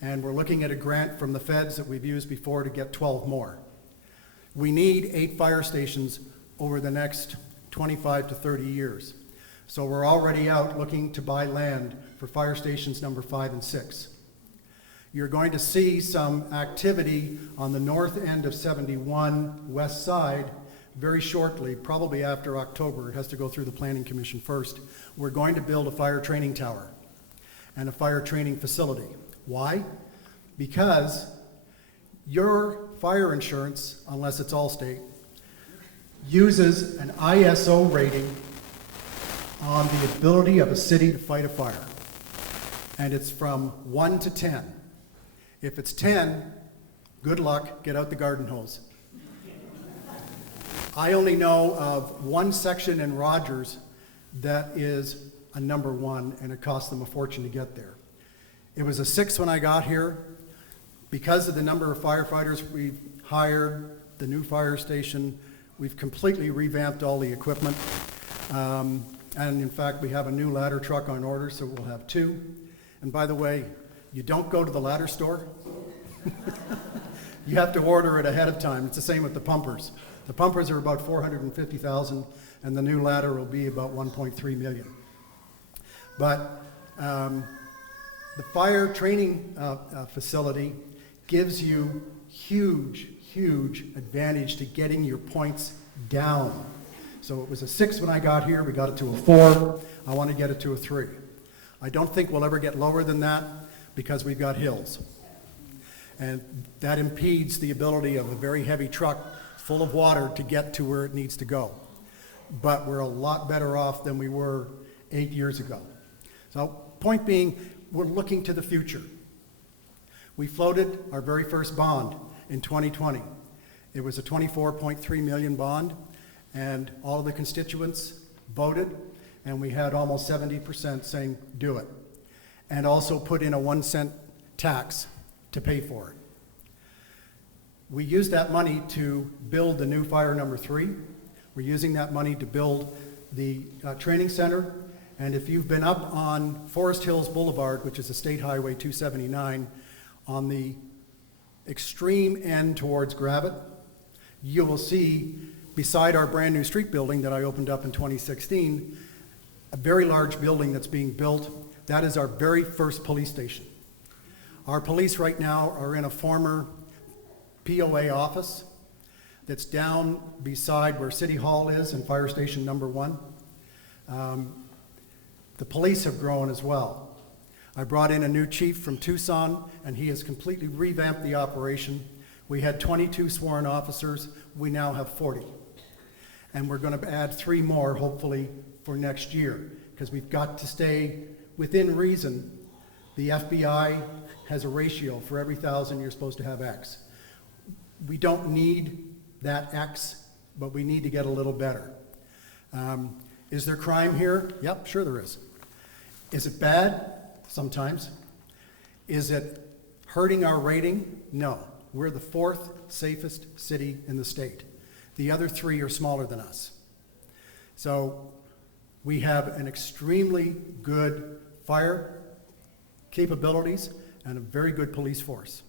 and we're looking at a grant from the feds that we've used before to get 12 more. We need 8 fire stations over the next 25 to 30 years. So we're already out looking to buy land for fire stations number 5 and 6. You're going to see some activity on the north end of 71 west side very shortly, probably after October. It has to go through the Planning Commission first. We're going to build a fire training tower and a fire training facility. Why? Because your fire insurance, unless it's Allstate, uses an ISO rating on the ability of a city to fight a fire. And it's from 1 to 10. If it's 10, good luck, get out the garden hose. I only know of one section in Rogers that is a number 1, and it cost them a fortune to get there. It was a 6 when I got here. Because of the number of firefighters we've hired, the new fire station, we've completely revamped all the equipment. And in fact, we have a new ladder truck on order, so we'll have 2. And by the way, you don't go to the ladder store. You have to order it ahead of time. It's the same with the pumpers. The pumpers are about $450,000, and the new ladder will be about $1.3 million. But the fire training facility gives you huge advantage to getting your points down. So it was a 6 when I got here. We got it to a 4. I want to get it to a 3. I don't think we'll ever get lower than that because we've got hills. And that impedes the ability of a very heavy truck full of water to get to where it needs to go. But we're a lot better off than we were 8 years ago. So point being, we're looking to the future. We floated our very first bond in 2020. It was a $24.3 million bond, and all of the constituents voted, and we had almost 70% saying do it, and also put in a 1-cent tax to pay for it. We used that money to build the new fire number 3. We're using that money to build the training center, and if you've been up on Forest Hills Boulevard, which is a State Highway 279, on the extreme end towards Gravett, you will see beside our brand new street building that I opened up in 2016, a very large building that's being built. That is our very first police station. Our police right now are in a former POA office that's down beside where City Hall is and Fire Station number 1. The police have grown as well. I brought in a new chief from Tucson, and he has completely revamped the operation. We had 22 sworn officers. We now have 40. And we're going to add 3 more, hopefully, for next year, because we've got to stay within reason. The FBI has a ratio. For every 1,000, you're supposed to have X. We don't need that X, but we need to get a little better. Is there crime here? Yep, sure there is. Is it bad? Sometimes. Is it hurting our rating? No. We're the 4th safest city in the state. The other 3 are smaller than us. So we have an extremely good fire capabilities and a very good police force.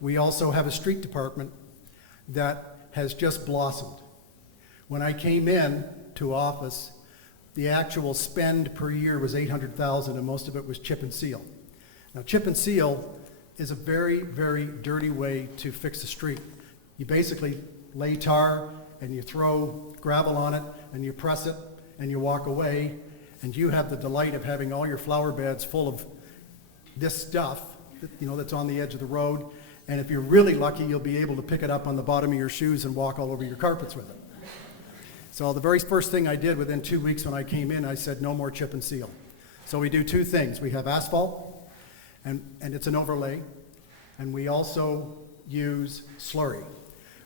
We also have a street department that has just blossomed. When I came in to office, the actual spend per year was $800,000, and most of it was chip and seal. Now, chip and seal is a very, very dirty way to fix a street. You basically lay tar and you throw gravel on it and you press it and you walk away, and you have the delight of having all your flower beds full of this stuff, that's on the edge of the road. And if you're really lucky, you'll be able to pick it up on the bottom of your shoes and walk all over your carpets with it. So the very first thing I did within 2 weeks when I came in, I said no more chip and seal. So we do 2 things. We have asphalt, and it's an overlay, and we also use slurry,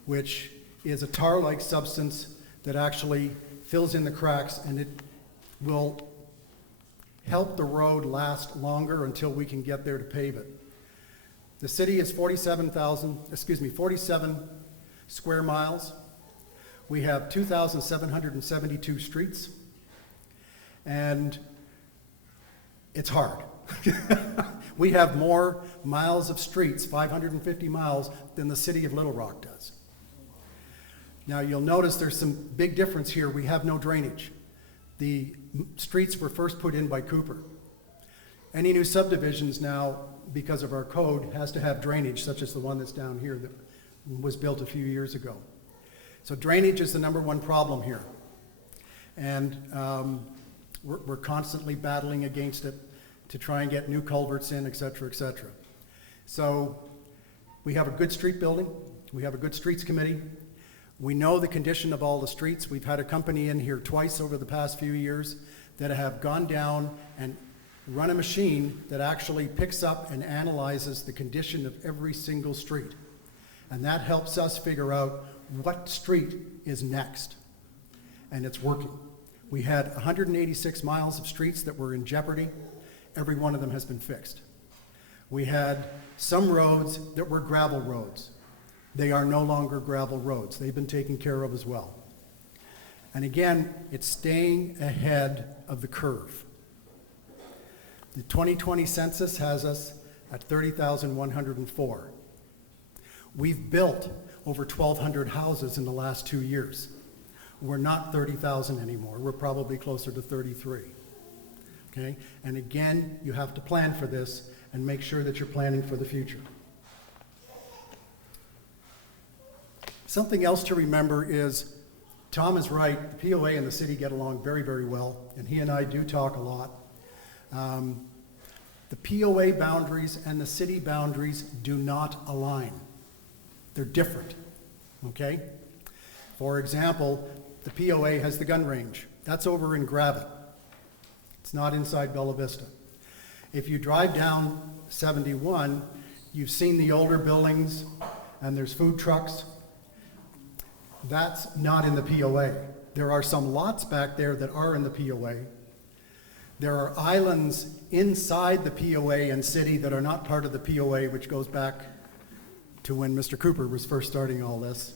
which is a tar-like substance that actually fills in the cracks, and it will help the road last longer until we can get there to pave it. The city is 47 square miles. We have 2,772 streets, and it's hard. We have more miles of streets, 550 miles, than the city of Little Rock does. Now you'll notice there's some big difference here. We have no drainage. The streets were first put in by Cooper. Any new subdivisions now, because of our code, has to have drainage, such as the one that's down here that was built a few years ago. So drainage is the #1 problem here. And we're constantly battling against it to try and get new culverts in, et cetera, et cetera. So we have a good street building. We have a good streets committee. We know the condition of all the streets. We've had a company in here twice over the past few years that have gone down and run a machine that actually picks up and analyzes the condition of every single street. And that helps us figure out what street is next. And it's working. We had 186 miles of streets that were in jeopardy. Every one of them has been fixed. We had some roads that were gravel roads. They are no longer gravel roads. They've been taken care of as well. And again, it's staying ahead of the curve. The 2020 census has us at 30,104. We've built over 1,200 houses in the last 2 years. We're not 30,000 anymore. We're probably closer to 33. Okay? And again, you have to plan for this and make sure that you're planning for the future. Something else to remember is, Tom is right, the POA and the city get along very, very well, and he and I do talk a lot. The POA boundaries and the city boundaries do not align. They're different, okay? For example, the POA has the gun range. That's over in Gravett. It's not inside Bella Vista. If you drive down 71, you've seen the older buildings and there's food trucks. That's not in the POA. There are some lots back there that are in the POA. There are islands inside the POA and city that are not part of the POA, which goes back to when Mr. Cooper was first starting all this.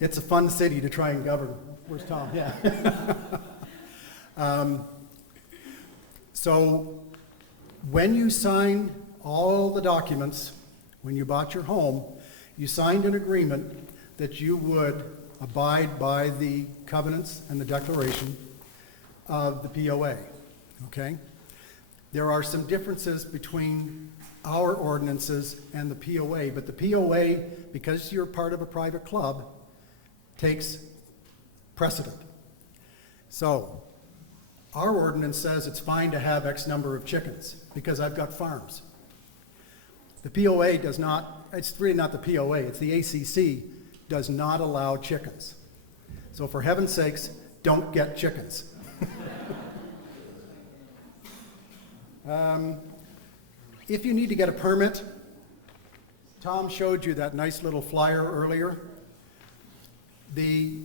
It's a fun city to try and govern. Where's Tom? Yeah. So when you signed all the documents, when you bought your home, you signed an agreement that you would abide by the covenants and the declaration of the POA, okay? There are some differences between our ordinances and the POA, but the POA, because you're part of a private club, takes precedent. So, our ordinance says it's fine to have X number of chickens because I've got farms. The POA does not, it's really not the POA, it's the ACC, does not allow chickens. So for heaven's sakes, don't get chickens. If you need to get a permit, Tom showed you that nice little flyer earlier. The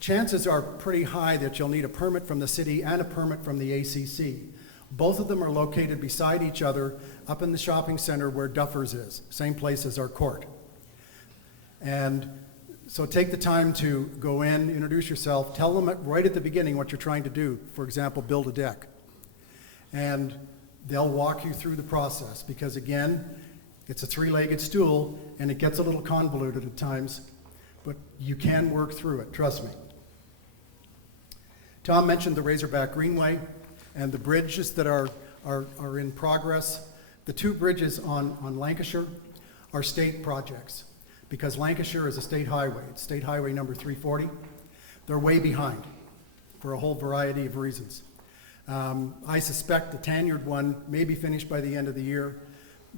chances are pretty high that you'll need a permit from the city and a permit from the ACC. Both of them are located beside each other up in the shopping center where Duffers is, same place as our court. And so take the time to go in, introduce yourself, tell them right at the beginning what you're trying to do. For example, build a deck. And they'll walk you through the process because, again, it's a three-legged stool and it gets a little convoluted at times, but you can work through it, trust me. Tom mentioned the Razorback Greenway and the bridges that are in progress. The two bridges on Lancashire are state projects because Lancashire is a state highway. It's state highway number 340. They're way behind for a whole variety of reasons. I suspect the Tanyard one may be finished by the end of the year,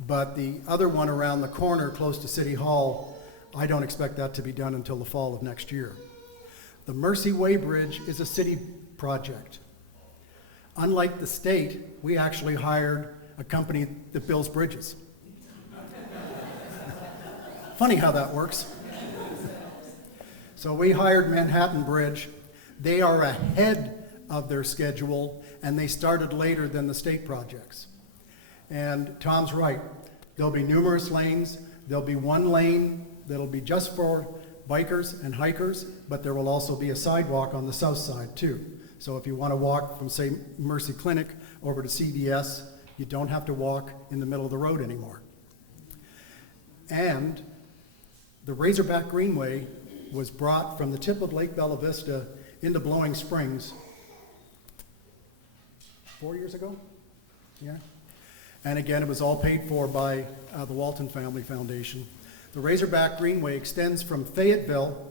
but the other one around the corner close to City Hall, I don't expect that to be done until the fall of next year. The Mercy Way Bridge is a city project. Unlike the state, we actually hired a company that builds bridges. Funny how that works. So we hired Manhattan Bridge. They are ahead of their schedule, and they started later than the state projects. And Tom's right. There'll be numerous lanes. There'll be one lane that'll be just for bikers and hikers, but there will also be a sidewalk on the south side too. So if you want to walk from, say, Mercy Clinic over to CVS, you don't have to walk in the middle of the road anymore. And the Razorback Greenway was brought from the tip of Lake Bella Vista into Blowing Springs 4 years ago? Yeah. And again, it was all paid for by the Walton Family Foundation. The Razorback Greenway extends from Fayetteville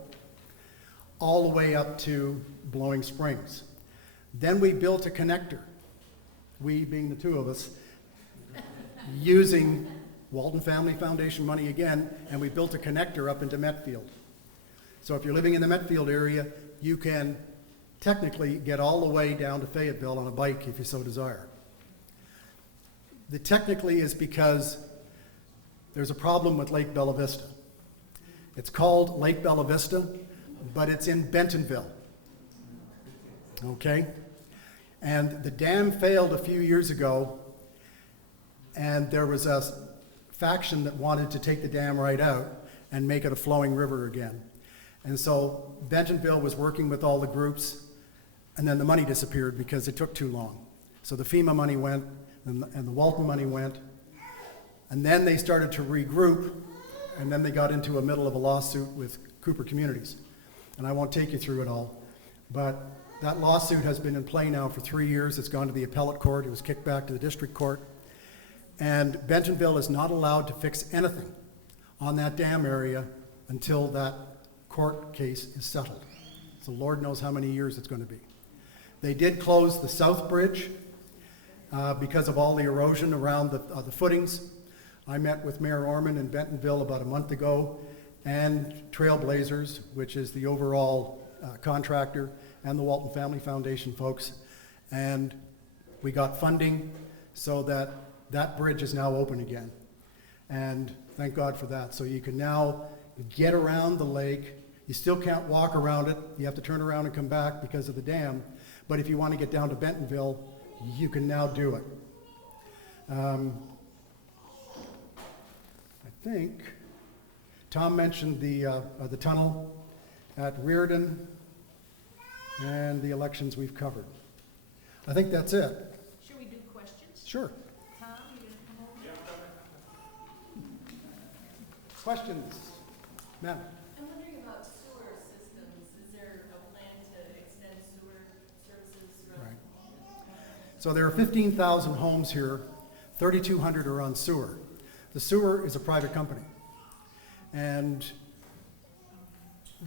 all the way up to Blowing Springs. Then we built a connector, we being the two of us, using Walton Family Foundation money again, and we built a connector up into Metfield. So if you're living in the Metfield area, you can technically get all the way down to Fayetteville on a bike if you so desire. The technically is because there's a problem with Lake Bella Vista. It's called Lake Bella Vista, but it's in Bentonville. Okay? And the dam failed a few years ago, and there was a faction that wanted to take the dam right out and make it a flowing river again. And so Bentonville was working with all the groups, and then the money disappeared because it took too long. So the FEMA money went, and the Walton money went, and then they started to regroup, and then they got into the middle of a lawsuit with Cooper Communities. And I won't take you through it all, but that lawsuit has been in play now for 3 years. It's gone to the appellate court. It was kicked back to the district court. And Bentonville is not allowed to fix anything on that dam area until that court case is settled. So Lord knows how many years it's going to be. They did close the South Bridge because of all the erosion around the footings. I met with Mayor Orman in Bentonville about a month ago, and Trailblazers, which is the overall contractor, and the Walton Family Foundation folks, and we got funding so that that bridge is now open again. And thank God for that. So you can now get around the lake. You still can't walk around it. You have to turn around and come back because of the dam. But if you want to get down to Bentonville, you can now do it. I think Tom mentioned the tunnel at Reardon and the elections we've covered. I think that's it. Should we do questions? Sure. Tom, you gonna come over? Questions? Ma'am? I'm wondering about sewer systems. Is there a plan to extend sewer services around? Right. So there are 15,000 homes here, 3,200 are on sewer. The sewer is a private company, and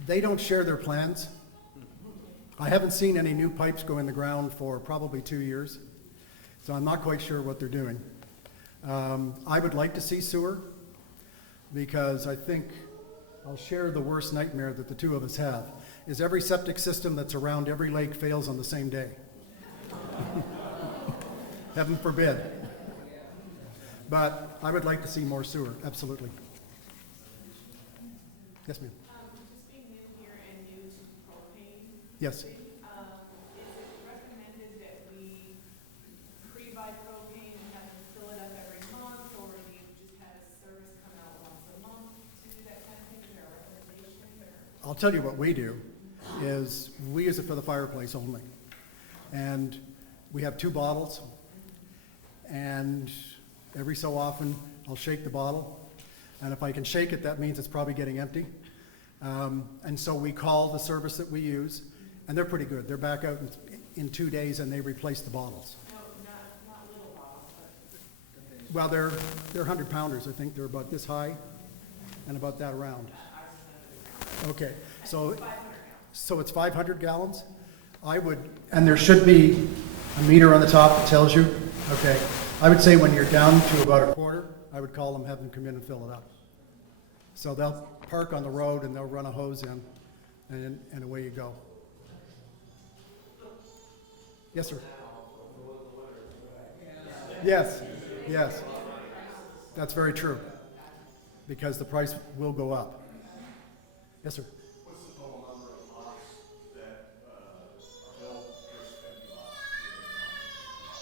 they don't share their plans. I haven't seen any new pipes go in the ground for probably 2 years, so I'm not quite sure what they're doing. I would like to see sewer, because I think I'll share the worst nightmare that the two of us have, is every septic system that's around every lake fails on the same day. Heaven forbid. But I would like to see more sewer, absolutely. Yes, ma'am. Just being new here and new to propane, Yes. is it recommended that we pre-buy propane and have them fill it up every month, or do you just have a service come out once a month to do that kind of thing? Is there a recommendation? Or? I'll tell you what we do, is we use it for the fireplace only. And we have 2 bottles, and every so often I'll shake the bottle. And if I can shake it, that means it's probably getting empty. And so we call the service that we use, and they're pretty good. They're back out in 2 days, and they replace the bottles. No, not little bottles, but Well, they're 100-pounders. I think they're about this high and about that round. Okay, so it's 500 gallons. I would, and there should be a meter on the top that tells you. Okay, I would say when you're down to about a quarter, I would call them, have them come in and fill it up. So they'll park on the road and they'll run a hose in, and away you go. Yes, sir. Yes, yes. That's very true, because the price will go up. Yes, sir. What's the total number of lots that are built versus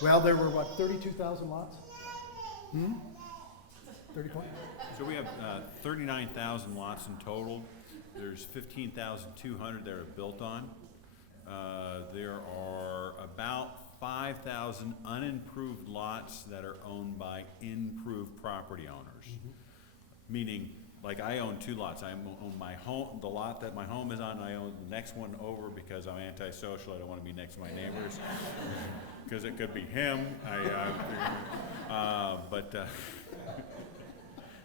Well, there were, what, 32,000 lots? 34? So we have 39,000 lots in total. There's 15,200 that are built on. There are about 5,000 unimproved lots that are owned by improved property owners. Meaning, like I own 2 lots. I own my home, the lot that my home is on, I own the next one over because I'm antisocial. I don't want to be next to my neighbors. Because it could be him.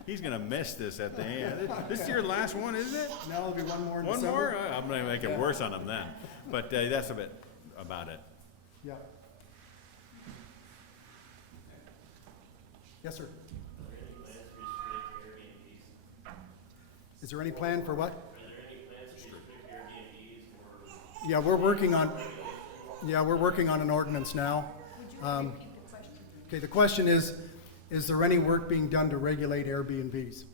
He's gonna miss this at the end. This is your last one, isn't it? Now there'll be one more in One December. more? I'm gonna make it worse on him then. But that's a bit about it. Yeah. Yes, sir. Is there any plan for what? Yeah, we're working on an ordinance now. Okay, the question is there any work being done to regulate Airbnbs,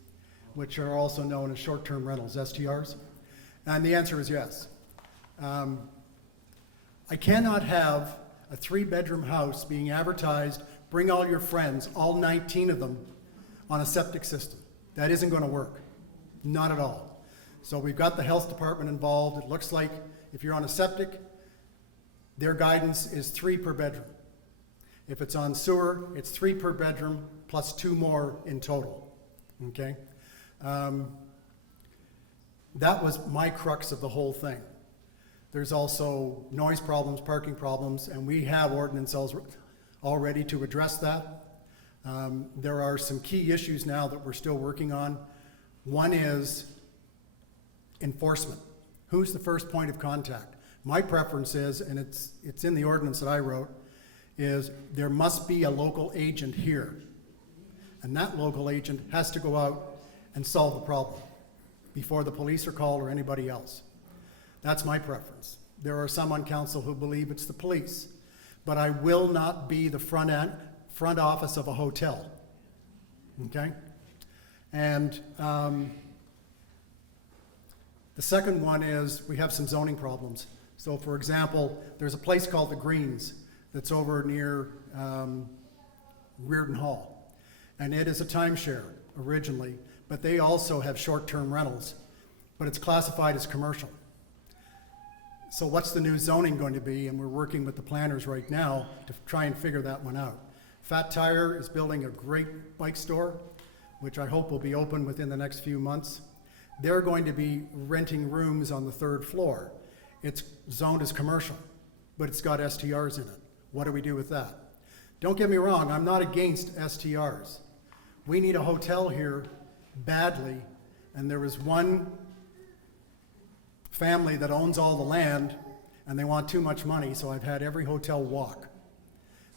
which are also known as short-term rentals, STRs? And the answer is yes. I cannot have a 3-bedroom house being advertised, bring all your friends, all 19 of them, on a septic system. That isn't going to work. Not at all. So we've got the health department involved. It looks like if you're on a septic, their guidance is 3 per bedroom. If it's on sewer, it's 3 per bedroom plus 2 more in total. Okay? That was my crux of the whole thing. There's also noise problems, parking problems, and we have ordinances already to address that. There are some key issues now that we're still working on. One is enforcement. Who's the first point of contact? My preference is, and it's in the ordinance that I wrote, is there must be a local agent here. And that local agent has to go out and solve the problem before the police are called or anybody else. That's my preference. There are some on council who believe it's the police, but I will not be the front office of a hotel. Okay? And the second one is we have some zoning problems. So for example, there's a place called the Greens that's over near Reardon Hall. And it is a timeshare originally, but they also have short-term rentals, but it's classified as commercial. So what's the new zoning going to be? And we're working with the planners right now to try and figure that one out. Fat Tire is building a great bike store, which I hope will be open within the next few months. They're going to be renting rooms on the 3rd floor. It's zoned as commercial, but it's got STRs in it. What do we do with that? Don't get me wrong, I'm not against STRs. We need a hotel here badly, and there was one family that owns all the land, and they want too much money, so I've had every hotel walk.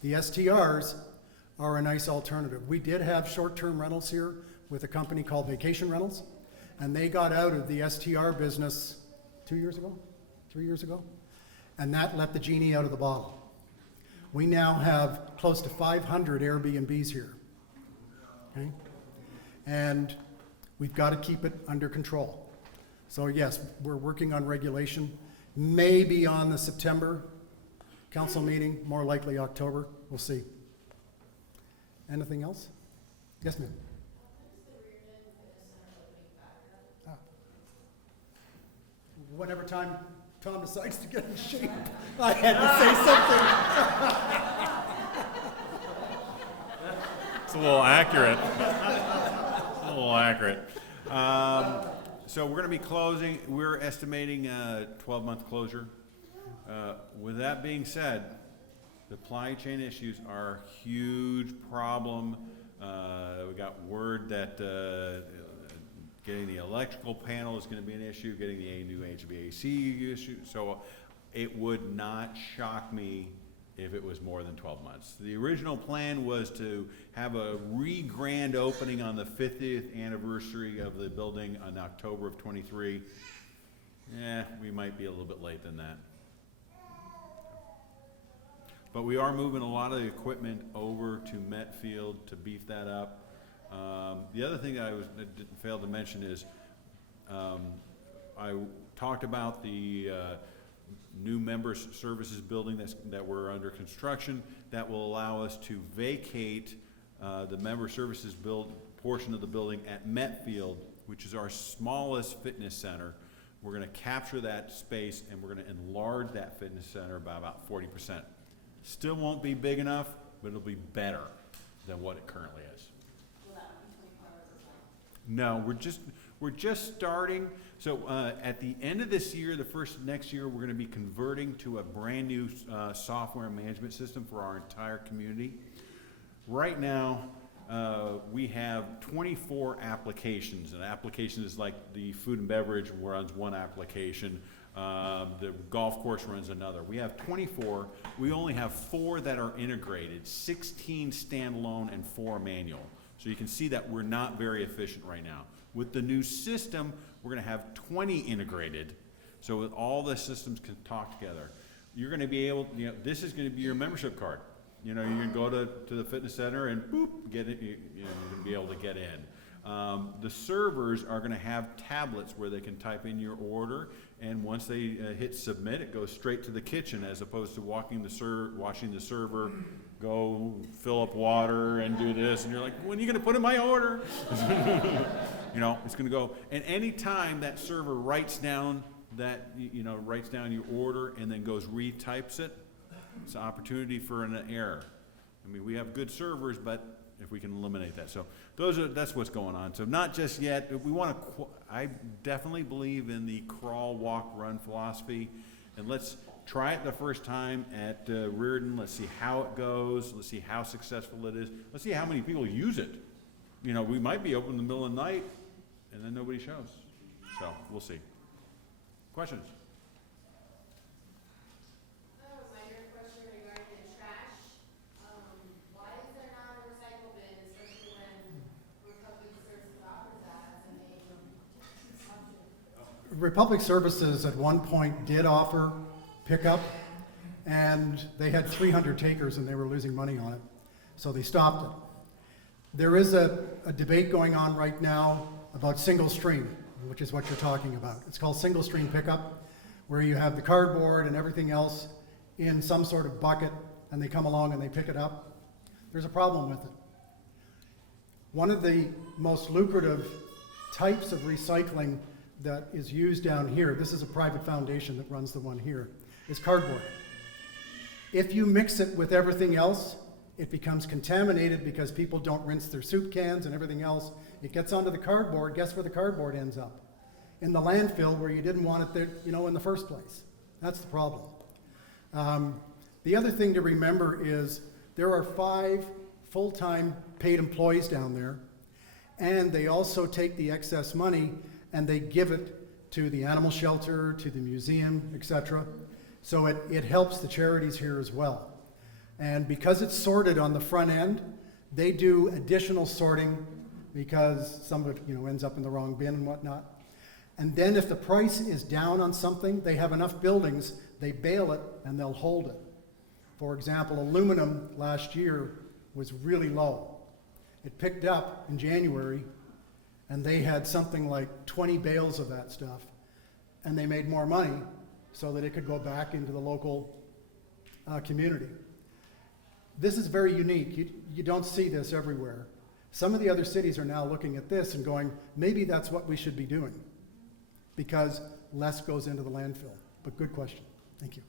The STRs are a nice alternative. We did have short-term rentals here with a company called Vacation Rentals, and they got out of the STR business 2 years ago, 3 years ago, and that let the genie out of the bottle. We now have close to 500 Airbnbs here, okay? And we've got to keep it under control. So yes, we're working on regulation, maybe on the September council meeting, more likely October, we'll see. Anything else? Yes, ma'am. Whenever Tom decides to get in shape, I had to say something. It's a little accurate. A little accurate. So we're going to be closing. We're estimating a 12-month closure. With that being said, the supply chain issues are a huge problem. We got word that getting the electrical panel is going to be an issue, getting the new HVAC issue. So it would not shock me if it was more than 12 months. The original plan was to have a grand opening on the 50th anniversary of the building in October of 23. We might be a little bit late than that. But we are moving a lot of the equipment over to Metfield to beef that up. The other thing I failed to mention is I talked about the new member services building that we're under construction that will allow us to vacate the member services portion of the building at Metfield, which is our smallest fitness center. We're going to capture that space and we're going to enlarge that fitness center by about 40%. Still won't be big enough, but it'll be better than what it currently is. Will that be 24 hours as well? No, we're just starting. So at the end of this year, next year, we're going to be converting to a brand new software management system for our entire community. Right now, we have 24 applications. An application is like the food and beverage runs one application. The golf course runs another. We have 24. We only have 4 that are integrated, 16 standalone and 4 manual. So you can see that we're not very efficient right now. With the new system, we're going to have 20 integrated. So with all the systems can talk together. You're going to be able, this is going to be your membership card. You can go to the fitness center and boop, get it, you're going to be able to get in. The servers are going to have tablets where they can type in your order, and once they hit submit, it goes straight to the kitchen as opposed to watching the server go fill up water and do this, and you're like, when are you going to put in my order? It's going to go, and any time that server writes down writes down your order and then goes retypes it, it's an opportunity for an error. I mean, we have good servers, but if we can eliminate that. So that's what's going on. So not just yet, I definitely believe in the crawl, walk, run philosophy. And let's try it the first time at Reardon. Let's see how it goes. Let's see how successful it is. Let's see how many people use it. We might be open in the middle of the night and then nobody shows. So we'll see. Questions? Republic Services at one point did offer pickup, and they had 300 takers and they were losing money on it, so they stopped it. There is a debate going on right now about single stream, which is what you're talking about. It's called single stream pickup, where you have the cardboard and everything else in some sort of bucket, and they come along and they pick it up. There's a problem with it. One of the most lucrative types of recycling that is used down here, this is a private foundation that runs the one here, is cardboard. If you mix it with everything else, it becomes contaminated because people don't rinse their soup cans and everything else. It gets onto the cardboard. Guess where the cardboard ends up? In the landfill where you didn't want it there, in the first place. That's the problem. The other thing to remember is there are 5 full-time paid employees down there, and they also take the excess money and they give it to the animal shelter, to the museum, etc. So it helps the charities here as well. And because it's sorted on the front end, they do additional sorting because some of it ends up in the wrong bin and whatnot. And then if the price is down on something, they have enough buildings, they bale it and they'll hold it. For example, aluminum last year was really low. It picked up in January, and they had something like 20 bales of that stuff, and they made more money so that it could go back into the local community. This is very unique. You don't see this everywhere. Some of the other cities are now looking at this and going, maybe that's what we should be doing, because less goes into the landfill. But good question. Thank you.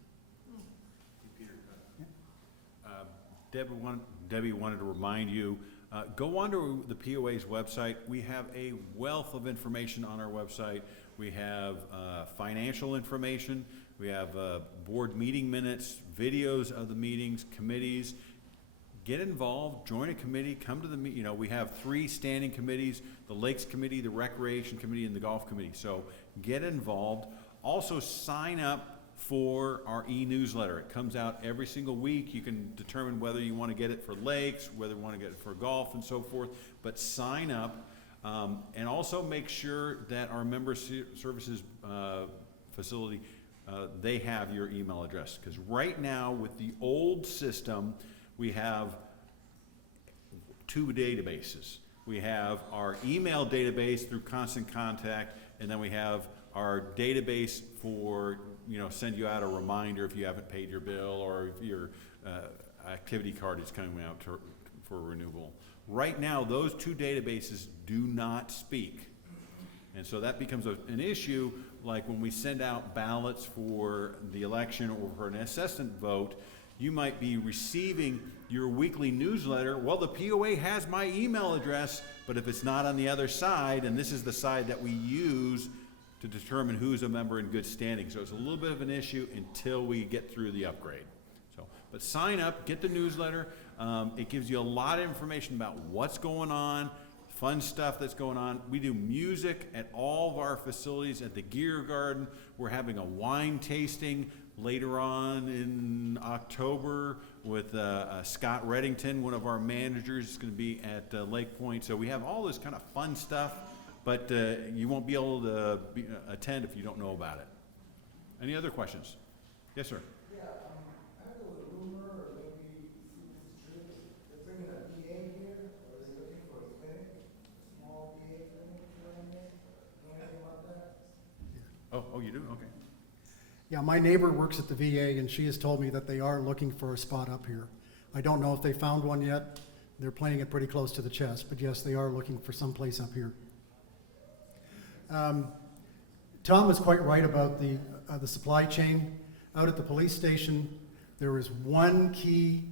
Debbie wanted to remind you, go onto the POA's website. We have a wealth of information on our website. We have financial information. We have board meeting minutes, videos of the meetings, committees. Get involved, join a committee, come to the meeting. We have 3 standing committees, the Lakes Committee, the Recreation Committee, and the Golf Committee. So get involved. Also sign up for our e-newsletter. It comes out every single week. You can determine whether you want to get it for lakes, whether you want to get it for golf and so forth, but sign up. And also make sure that our member services facility, they have your email address. Because right now with the old system, we have 2 databases. We have our email database through Constant Contact, and then we have our database for, send you out a reminder if you haven't paid your bill or if your activity card is coming out for renewal. Right now, those two databases do not speak. And so that becomes an issue, like when we send out ballots for the election or for an assessment vote, you might be receiving your weekly newsletter. Well, the POA has my email address, but if it's not on the other side, and this is the side that we use to determine who's a member in good standing. So it's a little bit of an issue until we get through the upgrade. But sign up, get the newsletter. It gives you a lot of information about what's going on, fun stuff that's going on. We do music at all of our facilities. At the Gear Garden, we're having a wine tasting later on in October with Scott Reddington, one of our managers, is going to be at Lake Point. So we have all this kind of fun stuff, but you won't be able to attend if you don't know about it. Any other questions? Yes, sir. Oh, you do? Okay. Yeah, my neighbor works at the VA, and she has told me that they are looking for a spot up here. I don't know if they found one yet. They're playing it pretty close to the chest, but yes, they are looking for some place up here. Tom was quite right about the supply chain. Out at the police station, there is one key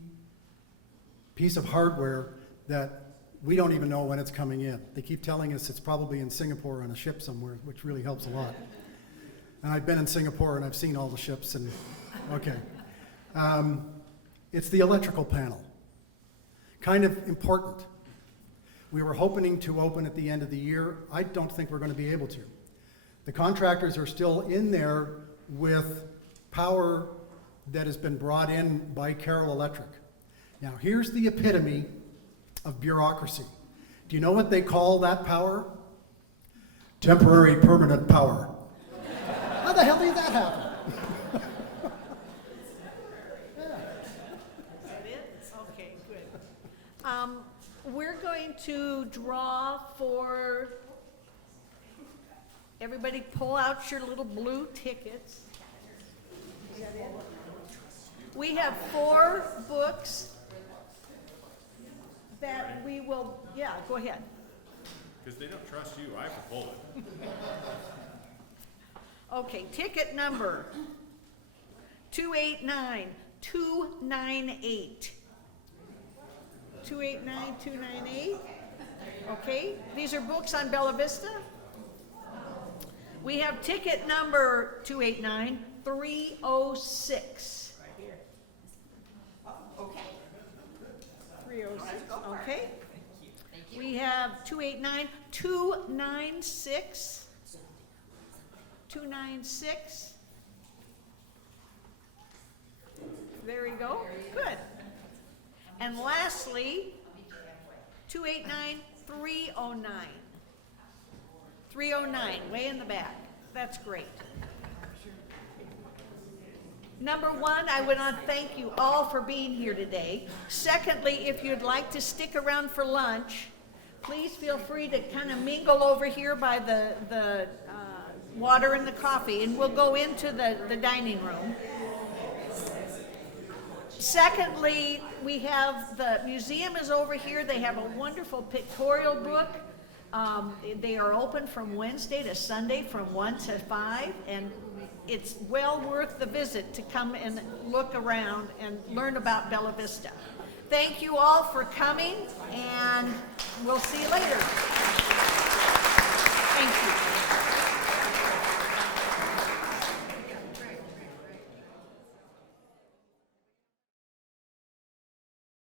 piece of hardware that we don't even know when it's coming in. They keep telling us it's probably in Singapore on a ship somewhere, which really helps a lot. And I've been in Singapore and I've seen all the ships and, okay. It's the electrical panel. Kind of important. We were hoping to open at the end of the year. I don't think we're going to be able to. The contractors are still in there with power that has been brought in by Carroll Electric. Now here's the epitome of bureaucracy. Do you know what they call that power? Temporary permanent power. How the hell did that happen? Is that it? Okay, good. We're going to draw for, everybody pull out your little blue tickets. Is that it? We have 4 books that we will, yeah, go ahead. Because they don't trust you, I have to pull it. Okay, ticket number 289-298. 289-298. Okay, these are books on Bella Vista. We have ticket number 289-306. Right here. Okay. 306, okay. We have 289-296. 296. There we go. Good. And lastly, 289-309. 309, way in the back. That's great. Number one, I want to thank you all for being here today. Secondly, if you'd like to stick around for lunch, please feel free to kind of mingle over here by the water and the coffee, and we'll go into the dining room. Secondly, we have the museum is over here. They have a wonderful pictorial book. They are open from Wednesday to Sunday from 1 to 5, and it's well worth the visit to come and look around and learn about Bella Vista. Thank you all for coming, and we'll see you later.